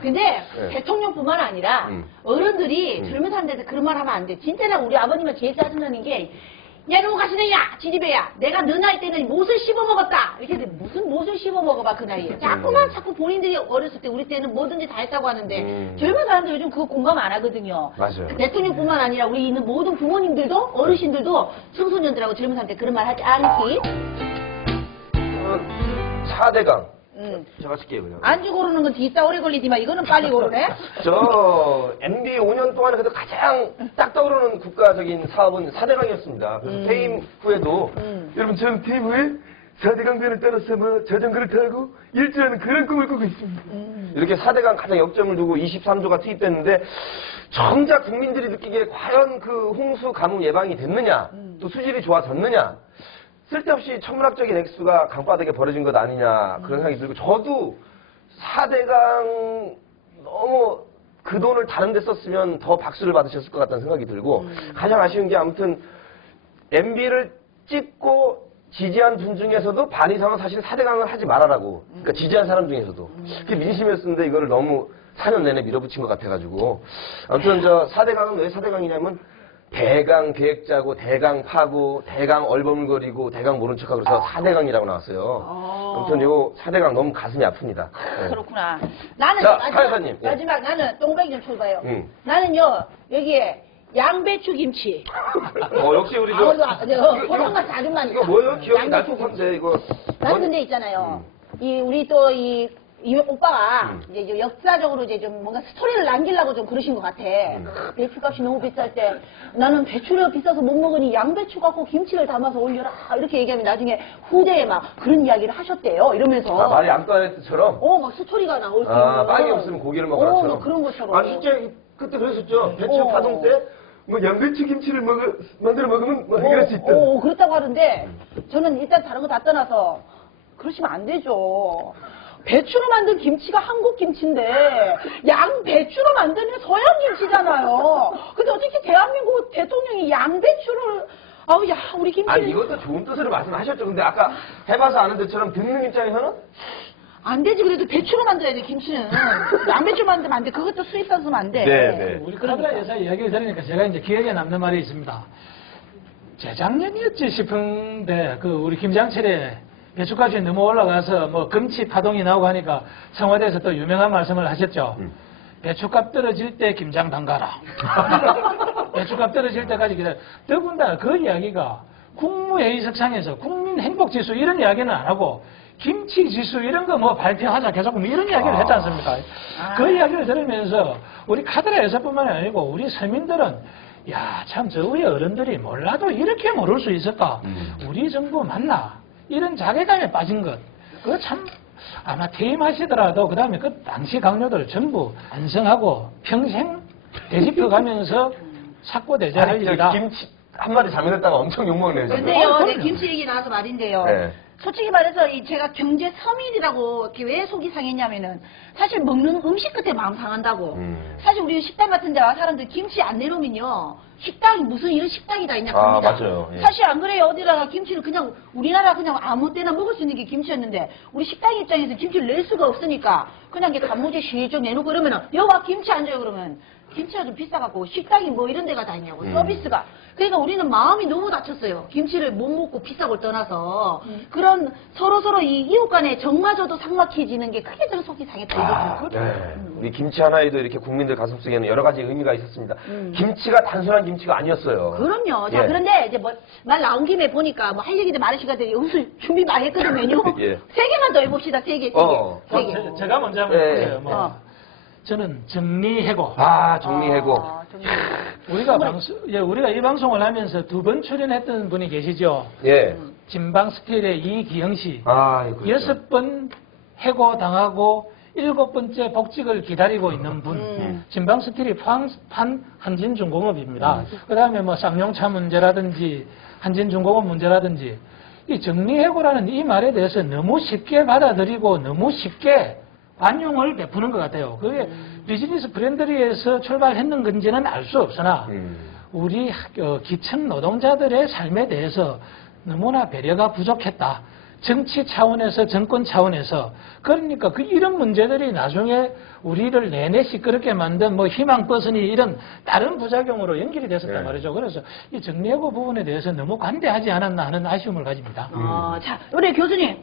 근데 네. 대통령뿐만 아니라 어른들이 젊은 사람들한테 그런 말 하면 안 돼. 진짜나 우리 아버님은 제일 짜증나는 게 야, 너 가시느냐, 지지배야. 내가 너 나이 때는 못을 씹어 먹었다. 이렇게 무슨 못을 씹어 먹어봐, 그 나이에. 자꾸 본인들이 어렸을 때, 우리 때는 뭐든지 다 했다고 하는데, 젊은 사람들 요즘 그거 공감 안 하거든요. 맞아요. 대통령뿐만 아니라 우리 있는 모든 부모님들도, 어르신들도 청소년들하고 젊은 사람들 그런 말 하지 않기. 4대강. 제가 쓸게요, 그냥. 안주 고르는 건 뒤싸 오래 걸리지만 이거는 빨리 고르네? 저 MB 5년 동안에 그래도 가장 딱 떠오르는 국가적인 사업은 4대강이었습니다. 그래서 퇴임 후에도 여러분 저는 퇴임 후에 4대강변을 따라서 뭐 자전거를 타고 일주하는 그런 꿈을 꾸고 있습니다. 이렇게 4대강 가장 역점을 두고 23조가 투입됐는데 정작 국민들이 느끼기에 과연 그 홍수 가뭄 예방이 됐느냐, 또 수질이 좋아졌느냐, 쓸데없이 천문학적인 액수가 강바닥에 버려진 것 아니냐 그런 생각이 들고 저도 4대강 너무 그 돈을 다른 데 썼으면 더 박수를 받으셨을 것 같다는 생각이 들고 가장 아쉬운 게 아무튼 MB를 찍고 지지한 분 중에서도 반 이상은 사실 4대강을 하지 말아라고 그러니까 지지한 사람 중에서도 그게 민심이었는데 이거를 너무 4년 내내 밀어붙인 것 같아가지고 아무튼 저 4대강은 왜 4대강이냐면 대강 계획 짜고 대강 파고 대강 얼버물거리고 대강 모른 척하고 그래서 4대강이라고 나왔어요. 아무튼 요 4대강 너무 가슴이 아픕니다. 네. 그렇구나. 나는 자, 카이사님. 마지막 나는 똥배기 좀 쳐봐요. 나는요 여기에 양배추 김치. 역시 우리 저 포장마차 아줌마니까. 이거 뭐예요? 기억이 날 법한데 이거. 나는 근데 있잖아요. 우리 또 이 오빠가 이제 역사적으로 이제 좀 뭔가 스토리를 남기려고 좀 그러신 것 같아. 배추값이 너무 비쌀 때 나는 배추가 비싸서 못 먹으니 양배추 갖고 김치를 담아서 올려라 이렇게 얘기하면 나중에 후대에 막 그런 이야기를 하셨대요. 이러면서 말이 암과의 뜻처럼. 막 스토리가 나올 수 있는. 빵이 없으면 고기를 먹으라처럼. 그런 것처럼. 아 진짜 그때 그랬었죠. 배추 파동 때. 뭐 양배추 김치를 만들어 먹으면 뭐 해결할 수 있다. 그렇다고 하는데 저는 일단 다른 거 다 떠나서 그러시면 안 되죠. 배추로 만든 김치가 한국 김치인데 양배추로 만드는 서양 김치잖아요. 근데 어떻게 대한민국 대통령이 양배추를 야 우리 김치 아니 이것도 좋은 뜻으로 말씀하셨죠. 근데 아까 해봐서 아는 데처럼 듣는 입장에서는 안 되지. 그래도 배추로 만들어야 돼 김치는. 양배추로 만들면 안 돼. 그것도 수입산 쓰면 안 돼. 네. 우리 카드라에서 이야기를 들으니까 제가 이제 기억에 남는 말이 있습니다. 재작년이었지 싶은데 그 우리 김장철에 배추값이 너무 올라가서 뭐 금치 파동이 나오고 하니까 청와대에서 또 유명한 말씀을 하셨죠. 배추값 떨어질 때 김장 담가라. 배추값 떨어질 때까지 기다려. 더군다나 그 이야기가 국무회의석상에서 국민행복지수 이런 이야기는 안 하고 김치지수 이런 거 뭐 발표하자 계속 뭐 이런 이야기를 했지 않습니까? 그 이야기를 들으면서 우리 카드라 여사뿐만 아니고 우리 서민들은 야, 참 저 우리 어른들이 몰라도 이렇게 모를 수 있을까? 우리 정부 맞나? 이런 자괴감에 빠진 것. 그거 참 아마 퇴임하시더라도 그다음에 그 당시 강요들 전부 반성하고 평생 되짚어 가면서 삭고대죄할 일이다. 김치 한마디 잘못했다가 엄청 욕먹네요. 근데요, 내 김치 얘기 나와서 말인데요. 네. 솔직히 말해서 제가 경제 서민이라고 이렇게 왜 속이 상했냐면은 사실 먹는 음식 끝에 마음 상한다고. 사실 우리 식당 같은 데 와 사람들 김치 안 내놓으면요. 식당이 무슨 이런 식당이 다 있냐 겁니다. 맞아요. 예. 사실 안 그래요. 어디다가 김치를 그냥 우리나라 그냥 아무 때나 먹을 수 있는 게 김치였는데 우리 식당 입장에서 김치를 낼 수가 없으니까 그냥 이게 단무지 시좀 내놓고 그러면은 여와 김치 안 줘요 그러면 김치가 좀 비싸갖고 식당이 뭐 이런 데가 다 있냐고 서비스가. 그러니까 우리는 마음이 너무 다쳤어요. 김치를 못 먹고 비싸고 떠나서 그런 서로 이 이웃 간의 정마저도 삭막해지는 게 크게 저는 속이 상했다 이거죠. 네. 우리 김치 하나에도 이렇게 국민들 가슴속에는 여러 가지 의미가 있었습니다. 김치가 단순한 김치가 아니었어요. 그럼요. 자, 그런데 이제 뭐 말 나온 김에 보니까 뭐 할 얘기도 많으시거든요. 여기서 준비 많이 했거든 메뉴. 예. 3개만 더 해봅시다. 3개. 3개. 제가 먼저 한번 해볼게요. 저는 정리해고. 정리해고. 우리가 이 방송을 하면서 2번 출연했던 분이 계시죠. 예. 진방 스케일의 이기영 씨. 그렇죠. 6번 해고당하고 7번째 복직을 기다리고 있는 분. 진방 스틸이 포항판 한진중공업입니다. 그 다음에 뭐 쌍용차 문제라든지 한진중공업 문제라든지 이 정리해고라는 이 말에 대해서 너무 쉽게 받아들이고 너무 쉽게 반용을 베푸는 것 같아요. 그게 비즈니스 프렌들리에서 출발했는 건지는 알 수 없으나 우리 기층 노동자들의 삶에 대해서 너무나 배려가 부족했다. 정치 차원에서 정권 차원에서 그러니까 이런 문제들이 나중에 우리를 내내 시끄럽게 만든 뭐 희망버스니 이런 다른 부작용으로 연결이 됐었단 말이죠. 그래서 이 정리해고 부분에 대해서 너무 관대하지 않았나 하는 아쉬움을 가집니다. 자, 우리 교수님.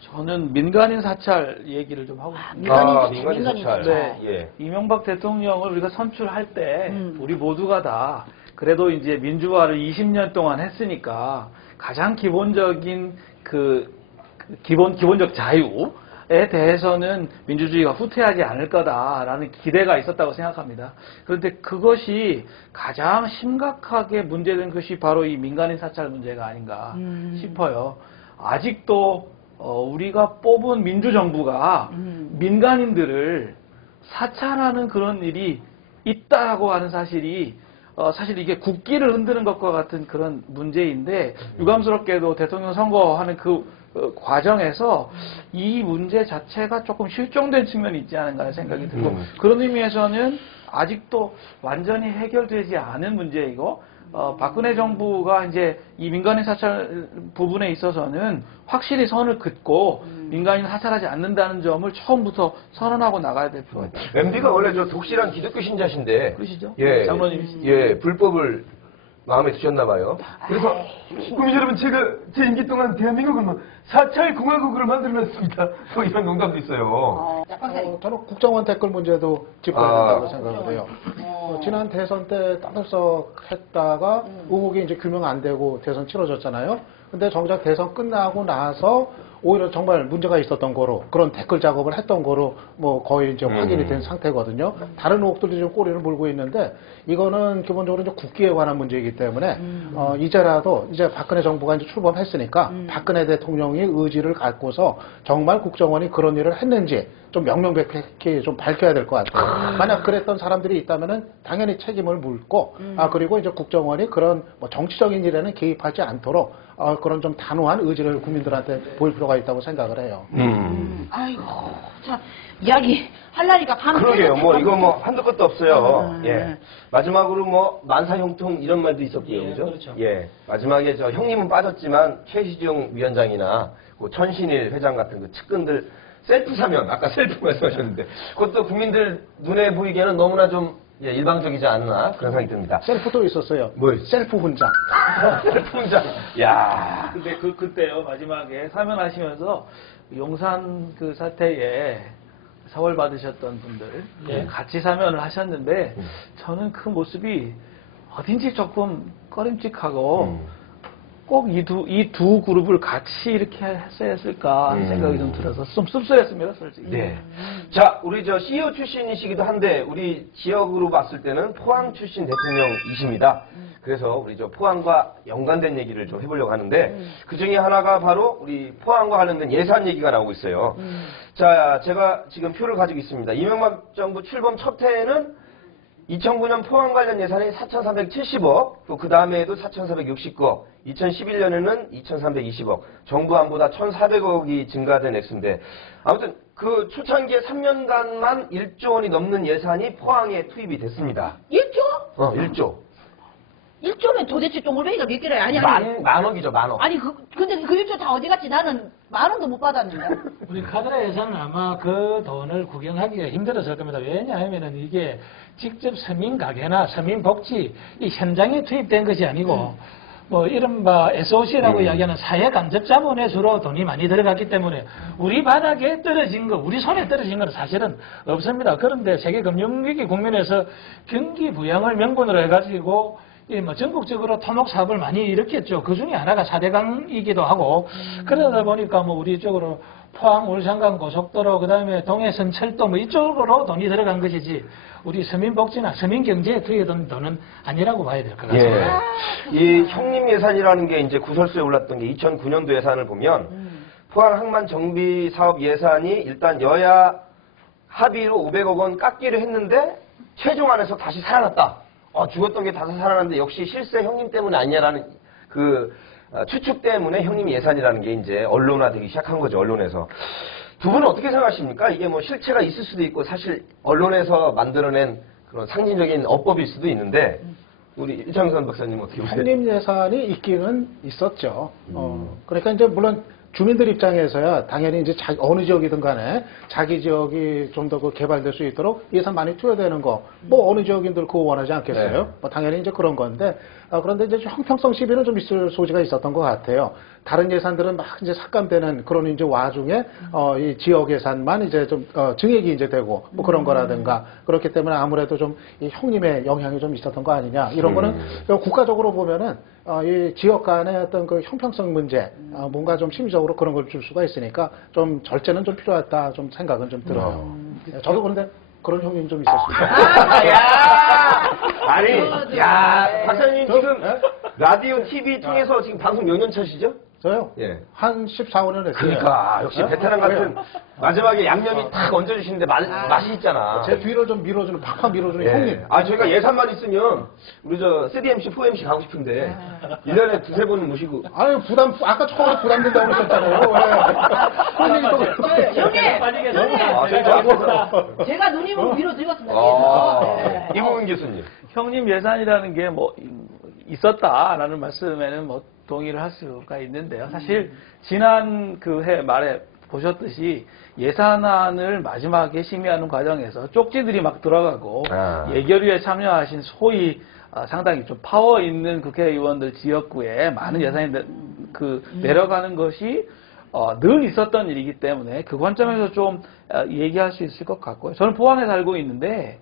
저는 민간인 사찰 얘기를 좀 하고 싶습니다. 민간인 사찰. 네. 예. 이명박 대통령을 우리가 선출할 때 우리 모두가 다 그래도 이제 민주화를 20년 동안 했으니까 가장 기본적인 기본적 자유에 대해서는 민주주의가 후퇴하지 않을 거다라는 기대가 있었다고 생각합니다. 그런데 그것이 가장 심각하게 문제된 것이 바로 이 민간인 사찰 문제가 아닌가 싶어요. 아직도 우리가 뽑은 민주정부가 민간인들을 사찰하는 그런 일이 있다고 하는 사실이 사실 이게 국기를 흔드는 것과 같은 그런 문제인데 유감스럽게도 대통령 선거하는 그 과정에서 이 문제 자체가 조금 실종된 측면이 있지 않은가 하는 생각이 들고 그런 의미에서는 아직도 완전히 해결되지 않은 문제이고 박근혜 정부가 이제 이 민간인 사찰 부분에 있어서는 확실히 선을 긋고 민간인 사찰하지 않는다는 점을 처음부터 선언하고 나가야 될 필요가 있다. MB가 원래 저 독실한 기독교 신자신데. 그러시죠? 예. 장로님이시죠? 예, 불법을 마음에 드셨나 봐요. 그래서 국민 여러분 제가 제 임기 동안 대한민국을 뭐 사찰 공화국으로 만들어놨습니다. 뭐 이런 농담도 있어요. 저는 국정원 댓글 문제도 짚어야 된다고 생각을 해요. 지난 대선 때 떠들썩했다가 의혹이 이제 규명 안 되고 대선 치러졌잖아요. 근데 정작 대선 끝나고 나서 오히려 정말 문제가 있었던 거로 그런 댓글 작업을 했던 거로 뭐 거의 이제 확인이 된 상태거든요. 다른 의혹들이 좀 꼬리를 물고 있는데 이거는 기본적으로 이제 국기에 관한 문제이기 때문에 이제라도 이제 박근혜 정부가 이제 출범했으니까 박근혜 대통령이 의지를 갖고서 정말 국정원이 그런 일을 했는지 좀 명명백백히 좀 밝혀야 될 것 같아요. 만약 그랬던 사람들이 있다면은 당연히 책임을 물고 그리고 이제 국정원이 그런 뭐 정치적인 일에는 개입하지 않도록 그런 좀 단호한 의지를 국민들한테 보일 필요가 있다고 생각을 해요. 아이고, 자, 이야기 할라니까 밤 그러게요. 뭐 이거 뭐 한도 끝도 없어요. 예. 마지막으로 뭐 만사형통 이런 말도 있었고요. 예, 그죠? 그렇죠. 예. 마지막에 저 형님은 빠졌지만 최시중 위원장이나 그 천신일 회장 같은 그 측근들 셀프 사면, 아까 셀프 말씀하셨는데 그것도 국민들 눈에 보이기에는 너무나 좀 일방적이지 않나 그런 생각이 듭니다. 셀프도 있었어요. 뭘? 셀프 훈장. 셀프 훈장. 야. 근데 그때요 마지막에 사면하시면서 용산 그 사태에 사월 받으셨던 분들 같이 사면을 하셨는데 저는 그 모습이 어딘지 조금 꺼림칙하고 꼭 이 두 그룹을 같이 이렇게 했어야 했을까 하는 생각이 좀 들어서 좀 씁쓸했습니다, 솔직히. 네. 자, 우리 저 CEO 출신이시기도 한데 우리 지역으로 봤을 때는 포항 출신 대통령이십니다. 그래서 우리 저 포항과 연관된 얘기를 좀 해보려고 하는데 그 중에 하나가 바로 우리 포항과 관련된 예산 얘기가 나오고 있어요. 자, 제가 지금 표를 가지고 있습니다. 이명박 정부 출범 첫 해에는 2009년 포항 관련 예산이 4,370억, 또 그 다음에도 4,469억, 2011년에는 2,320억, 정부 안보다 1,400억이 증가된 액수인데, 아무튼 그 초창기에 3년간만 1조 원이 넘는 예산이 포항에 투입이 됐습니다. 1조? 1조. 1조면 도대체 쫑글뱅이가 몇 개래? 아니. 만억이죠, 만억. 아니, 근데 그 1조 다 어디 갔지? 나는 10,000원도 못 받았는데. 우리 카드라 예산은 아마 그 돈을 구경하기가 힘들었을 겁니다. 왜냐하면은 이게 직접 서민 가게나 서민 복지 이 현장에 투입된 것이 아니고 뭐 이른바 SOC라고 이야기하는 사회 간접 자본에 주로 돈이 많이 들어갔기 때문에 우리 바닥에 떨어진 거, 우리 손에 떨어진 건 사실은 없습니다. 그런데 세계 금융위기 국면에서 경기 부양을 명분으로 해가지고 뭐 전국적으로 토목 사업을 많이 일으켰죠. 그 중에 하나가 4대강이기도 하고 그러다 보니까 뭐 우리 쪽으로 포항 울산간 고속도로 그다음에 동해선 철도 뭐 이쪽으로 돈이 들어간 것이지 우리 서민복지나 서민경제에 투여된 돈은 아니라고 봐야 될 것 같습니다. 예. 이 형님 예산이라는 게 이제 구설수에 올랐던 게 2009년도 예산을 보면 포항 항만 정비 사업 예산이 일단 여야 합의로 500억 원 깎기로 했는데 최종안에서 다시 살아났다. 죽었던 게 다시 살아났는데 역시 실세 형님 때문에 아니냐라는 그 추측 때문에 형님 예산이라는 게 이제 언론화되기 시작한 거죠. 언론에서. 두 분은 어떻게 생각하십니까? 이게 뭐 실체가 있을 수도 있고 사실 언론에서 만들어낸 그런 상징적인 어법일 수도 있는데 우리 이창선 박사님 어떻게 보세요? 형님 예산이 있기는 있었죠. 그러니까 이제 물론 주민들 입장에서야 당연히 이제 어느 지역이든 간에 자기 지역이 좀 더 개발될 수 있도록 예산 많이 투여되는 거, 뭐 어느 지역인들 그거 원하지 않겠어요? 네. 뭐 당연히 이제 그런 건데, 그런데 이제 형평성 시비는 좀 있을 소지가 있었던 것 같아요. 다른 예산들은 막 이제 삭감되는 그런 이제 와중에, 이 지역 예산만 이제 좀, 증액이 이제 되고, 뭐 그런 거라든가, 그렇기 때문에 아무래도 좀 이 형님의 영향이 좀 있었던 거 아니냐. 이런 거는 국가적으로 보면은, 이 지역 간의 어떤 그 형평성 문제, 뭔가 좀 심리적으로 그런 걸 줄 수가 있으니까 좀 절제는 좀 필요하다 좀 생각은 좀 들어요. 저도 그런데 그런 형님 좀 있었습니다. 아니, 박사님 지금 라디오, TV 통해서 지금 방송 몇 년 차시죠? 저요? 예. 한 14, 15년 했어요. 그러니까 역시 베테랑 같은 마지막에 양념이 탁 얹어주시는데 맛이 있잖아. 제 뒤를 좀 밀어주는, 팍팍 밀어주는 예. 형님. 저희가 예산만 있으면 우리 저 3MC, 4MC 가고 싶은데 1년에 두세 번 모시고. 아유 아까 처음에 부담된다고 그러셨잖아요. 그런 얘기 또. 형님, 제가 누님을 밀어드리겠습니다. 이몽윤 교수님. 형님 예산이라는 게 뭐 있었다라는 말씀에는 뭐 동의를 할 수가 있는데요. 사실 지난 그 해 말에 보셨듯이 예산안을 마지막에 심의하는 과정에서 쪽지들이 막 들어가고 예결위에 참여하신 소위 상당히 좀 파워 있는 국회의원들 지역구에 많은 예산이 내려가는 것이 늘 있었던 일이기 때문에 그 관점에서 좀 얘기할 수 있을 것 같고요. 저는 포항에 살고 있는데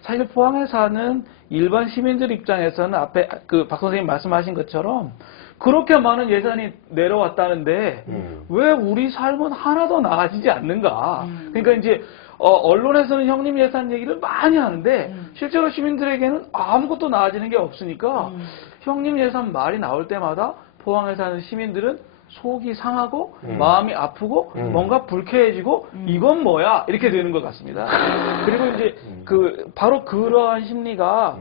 사실 포항에 사는 일반 시민들 입장에서는 앞에 그 박 선생님 말씀하신 것처럼 그렇게 많은 예산이 내려왔다는데 왜 우리 삶은 하나도 나아지지 않는가? 그러니까 이제 언론에서는 형님 예산 얘기를 많이 하는데 실제로 시민들에게는 아무것도 나아지는 게 없으니까 형님 예산 말이 나올 때마다 포항에 사는 시민들은 속이 상하고 마음이 아프고 뭔가 불쾌해지고 이건 뭐야 이렇게 되는 것 같습니다. 그리고 이제 바로 그러한 심리가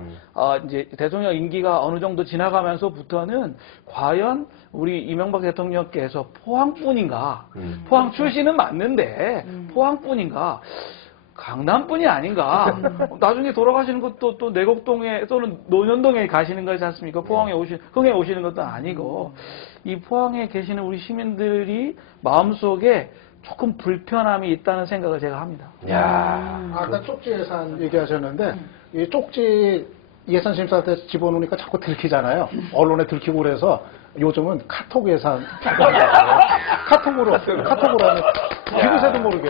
이제 대통령 임기가 어느 정도 지나가면서부터는 과연 우리 이명박 대통령께서 포항뿐인가? 포항 출신은 맞는데 포항뿐인가? 강남뿐이 아닌가. 나중에 돌아가시는 것도 또 내곡동에 또는 논현동에 가시는 거지 않습니까? 흥에 오시는 것도 아니고 이 포항에 계시는 우리 시민들이 마음속에 조금 불편함이 있다는 생각을 제가 합니다. 아까 쪽지 예산 얘기하셨는데 이 쪽지 예산 심사 때 집어넣으니까 자꾸 들키잖아요. 언론에 들키고 그래서 요즘은 카톡 예산 카톡으로 하면 기부세도 모르게.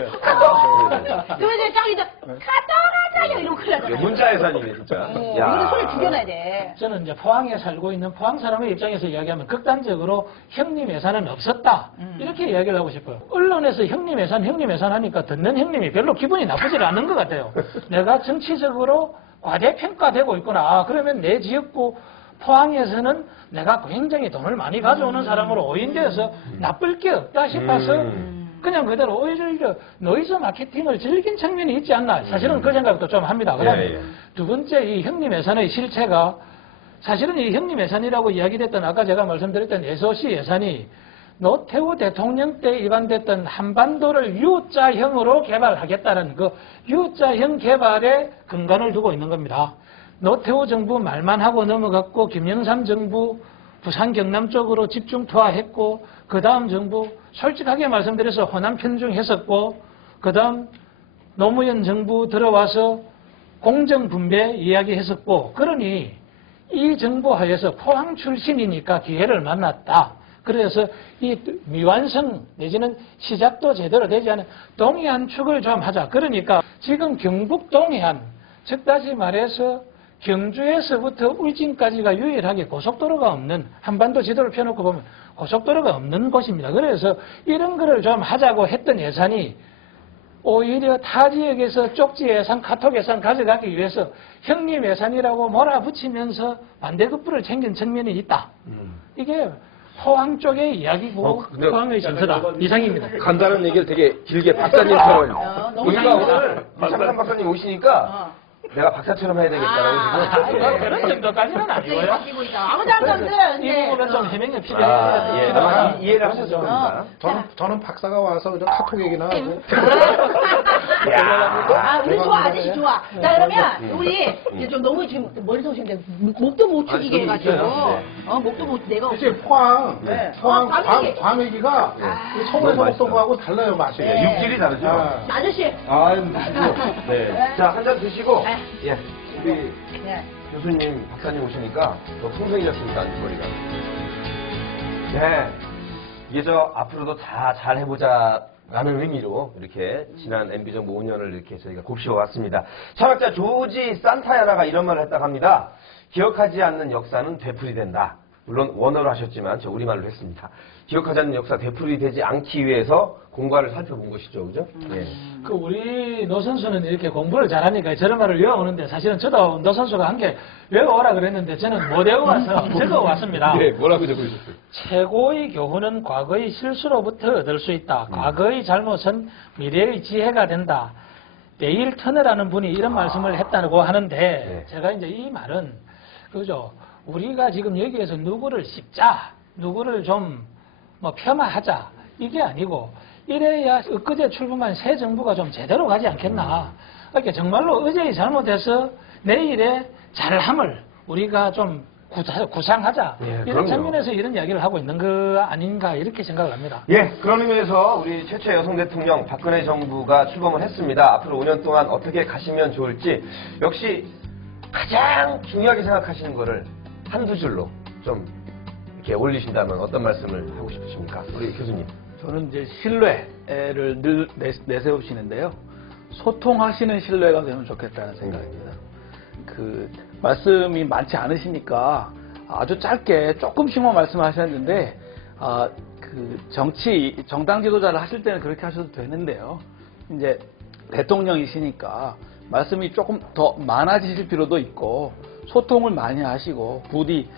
그래서 자기도 카톡하자 이러고 그러잖아요. 문자 예산이네 진짜. 이거는 소리 죽여놔야 돼. 저는 이제 포항에 살고 있는 포항 사람의 입장에서 이야기하면 극단적으로 형님 예산은 없었다 이렇게 이야기를 하고 싶어요. 언론에서 형님 예산 하니까 듣는 형님이 별로 기분이 나쁘지 않은 것 같아요. 내가 정치적으로 과대평가되고 있구나. 그러면 내 지역구 포항에서는 내가 굉장히 돈을 많이 가져오는 사람으로 오인되어서 나쁠 게 없다 싶어서 그냥 그대로 오히려 노이즈 마케팅을 즐긴 측면이 있지 않나. 사실은 그 생각도 좀 합니다. 그다음에 두 번째 이 형님 예산의 실체가 사실은 이 형님 예산이라고 이야기됐던 아까 제가 말씀드렸던 SOC 예산이 노태우 대통령 때 입안됐던 한반도를 U자형으로 개발하겠다는 그 U자형 개발에 근간을 두고 있는 겁니다. 노태우 정부 말만 하고 넘어갔고 김영삼 정부 부산 경남 쪽으로 집중 투하했고 그 다음 정부 솔직하게 말씀드려서 호남 편중했었고 그 다음 노무현 정부 들어와서 공정 분배 이야기했었고 그러니 이 정부 하에서 포항 출신이니까 기회를 만났다. 그래서 이 미완성 내지는 시작도 제대로 되지 않은 동해안 축을 좀 하자. 그러니까 지금 경북 동해안 즉 다시 말해서 경주에서부터 울진까지가 유일하게 고속도로가 없는 한반도 지도를 펴놓고 보면 고속도로가 없는 곳입니다. 그래서 이런 거를 좀 하자고 했던 예산이 오히려 타 지역에서 쪽지 예산, 카톡 예산 가져가기 위해서 형님 예산이라고 몰아붙이면서 반대급부를 챙긴 측면이 있다. 이게 포항 쪽의 이야기고 포항의 정서다. 이상입니다. 간단한 얘기를 되게 길게 박사님처럼. 우리가 오늘 이창삼 박사님 오시니까 내가 박사처럼 해야 되겠다라고 지금. 그런 정도까지는 아니고요. 바뀌고 있다. 아무도 안 건데. 이 부분은 좀 해명이 필요해요. 예, 이해를 하셨죠. 그러니까. 저는 박사가 와서 그냥 카톡 얘기나 하고. 우리 좋아, 아저씨 좋아. 자, 그러면 우리 이제 좀 너무 지금 머리속 오시는데 목도 못 축이게 해가지고. 목도 못, 내가. 그치, 포항 광해기. 광해기가 서울에서 먹던 거하고 달라요, 맛이. 육질이 다르죠. 아저씨. 네. 자, 한 잔 드시고. 예. 우리 네. 교수님, 박사님 오시니까 더 풍성해졌습니다, 안주머리가. 네. 이게 앞으로도 다 잘 해보자라는 의미로 이렇게 지난 MB정부 5년을 이렇게 저희가 곱씹어왔습니다. 철학자 조지 산타야나가 이런 말을 했다고 합니다. 기억하지 않는 역사는 되풀이된다. 물론 원어로 하셨지만 저 우리말로 했습니다. 기억하지 않는 역사 되풀이되지 않기 위해서 공과를 살펴본 것이죠. 그죠? 예. 그 우리 노선수는 이렇게 공부를 잘하니까 저런 말을 외워오는데 사실은 저도 노선수가 한 개 외워오라 그랬는데 저는 못 외워와서 적어왔습니다. 네, 뭐라고 적으셨어요? 최고의 교훈은 과거의 실수로부터 얻을 수 있다. 과거의 잘못은 미래의 지혜가 된다. 데일 터너라는 분이 이런 말씀을 했다고 하는데 제가 이제 이 말은 그죠. 우리가 지금 여기에서 누구를 씹자, 누구를 좀 폄하하자 이게 아니고 이래야 엊그제 출범한 새 정부가 좀 제대로 가지 않겠나. 그러니까 정말로 어제의 잘못해서 내일의 잘함을 우리가 좀 구상하자. 이런 그럼요. 측면에서 이런 이야기를 하고 있는 거 아닌가 이렇게 생각을 합니다. 예, 그런 의미에서 우리 최초의 여성 대통령 박근혜 정부가 출범을 했습니다. 앞으로 5년 동안 어떻게 가시면 좋을지 역시 가장 중요하게 생각하시는 거를 한두 줄로 좀 이렇게 올리신다면 어떤 말씀을 하고 싶으십니까? 우리 교수님. 저는 이제 신뢰를 늘 내세우시는데요. 소통하시는 신뢰가 되면 좋겠다는 생각입니다. 그 말씀이 많지 않으시니까 아주 짧게 조금씩만 말씀하셨는데 그 정당 지도자를 하실 때는 그렇게 하셔도 되는데요. 이제 대통령이시니까 말씀이 조금 더 많아지실 필요도 있고 소통을 많이 하시고 부디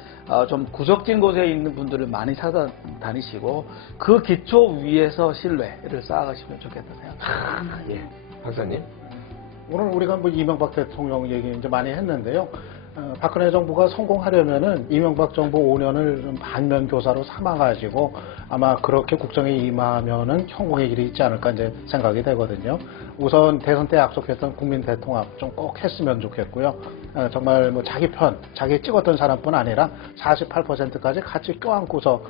좀 구석진 곳에 있는 분들을 많이 찾아다니시고 그 기초 위에서 신뢰를 쌓아가시면 좋겠다 생각합니다. 예, 박사님. 오늘 우리가 이명박 대통령 얘기 이제 많이 했는데요. 박근혜 정부가 성공하려면은 이명박 정부 5년을 반면교사로 삼아가지고 아마 그렇게 국정에 임하면은 성공의 길이 있지 않을까 이제 생각이 되거든요. 우선 대선 때 약속했던 국민 대통합 좀 꼭 했으면 좋겠고요. 정말 자기 편, 자기 찍었던 사람뿐 아니라 48%까지 같이 껴안고서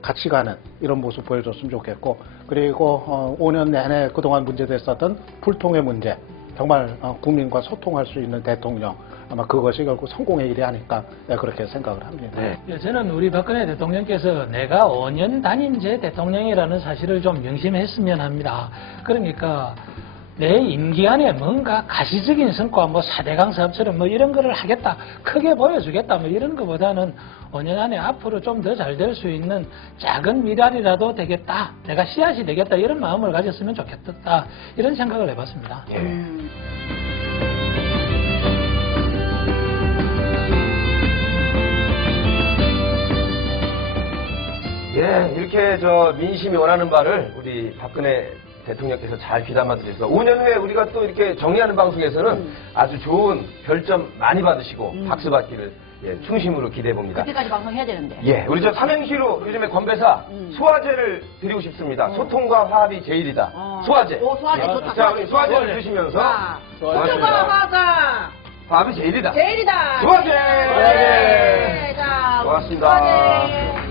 같이 가는 이런 모습 보여줬으면 좋겠고, 그리고 5년 내내 그동안 문제됐었던 불통의 문제, 정말 국민과 소통할 수 있는 대통령, 아마 그것이 결국 성공의 일이 아닐까 그렇게 생각을 합니다. 네. 저는 우리 박근혜 대통령께서 내가 5년 단임제 대통령이라는 사실을 좀 명심했으면 합니다. 그러니까 내 임기 안에 뭔가 가시적인 성과, 4대강 사업처럼 이런 거를 하겠다, 크게 보여주겠다, 이런 것보다는 5년 안에 앞으로 좀 더 잘 될 수 있는 작은 미랄이라도 되겠다, 내가 씨앗이 되겠다, 이런 마음을 가졌으면 좋겠다, 이런 생각을 해봤습니다. 예, 이렇게 민심이 원하는 바를 우리 박근혜 대통령께서 잘 귀담아 드려서 5년 후에 우리가 또 이렇게 정리하는 방송에서는 아주 좋은 별점 많이 받으시고 박수 받기를 충심으로 기대해 봅니다. 그때까지 방송해야 되는데. 예, 우리 삼행시로 요즘에 건배사 소화제를 드리고 싶습니다. 소통과 화합이 제일이다. 소화제. 소화제 좋다. 자, 우리 소화제를 드시면서 소통과 화합과 화합이 제일이다. 제일이다. 소화제. 네. 자, 고맙습니다. 소화제.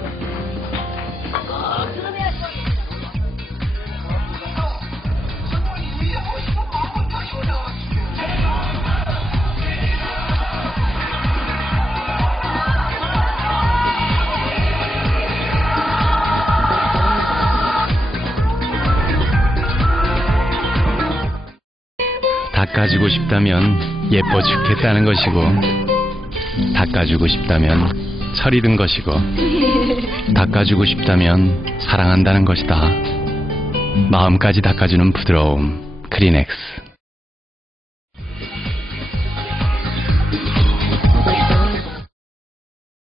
닦아주고 싶다면 예뻐 죽겠다는 것이고, 닦아주고 싶다면 철이 든 것이고, 닦아주고 싶다면 사랑한다는 것이다. 마음까지 닦아주는 부드러움, 크리넥스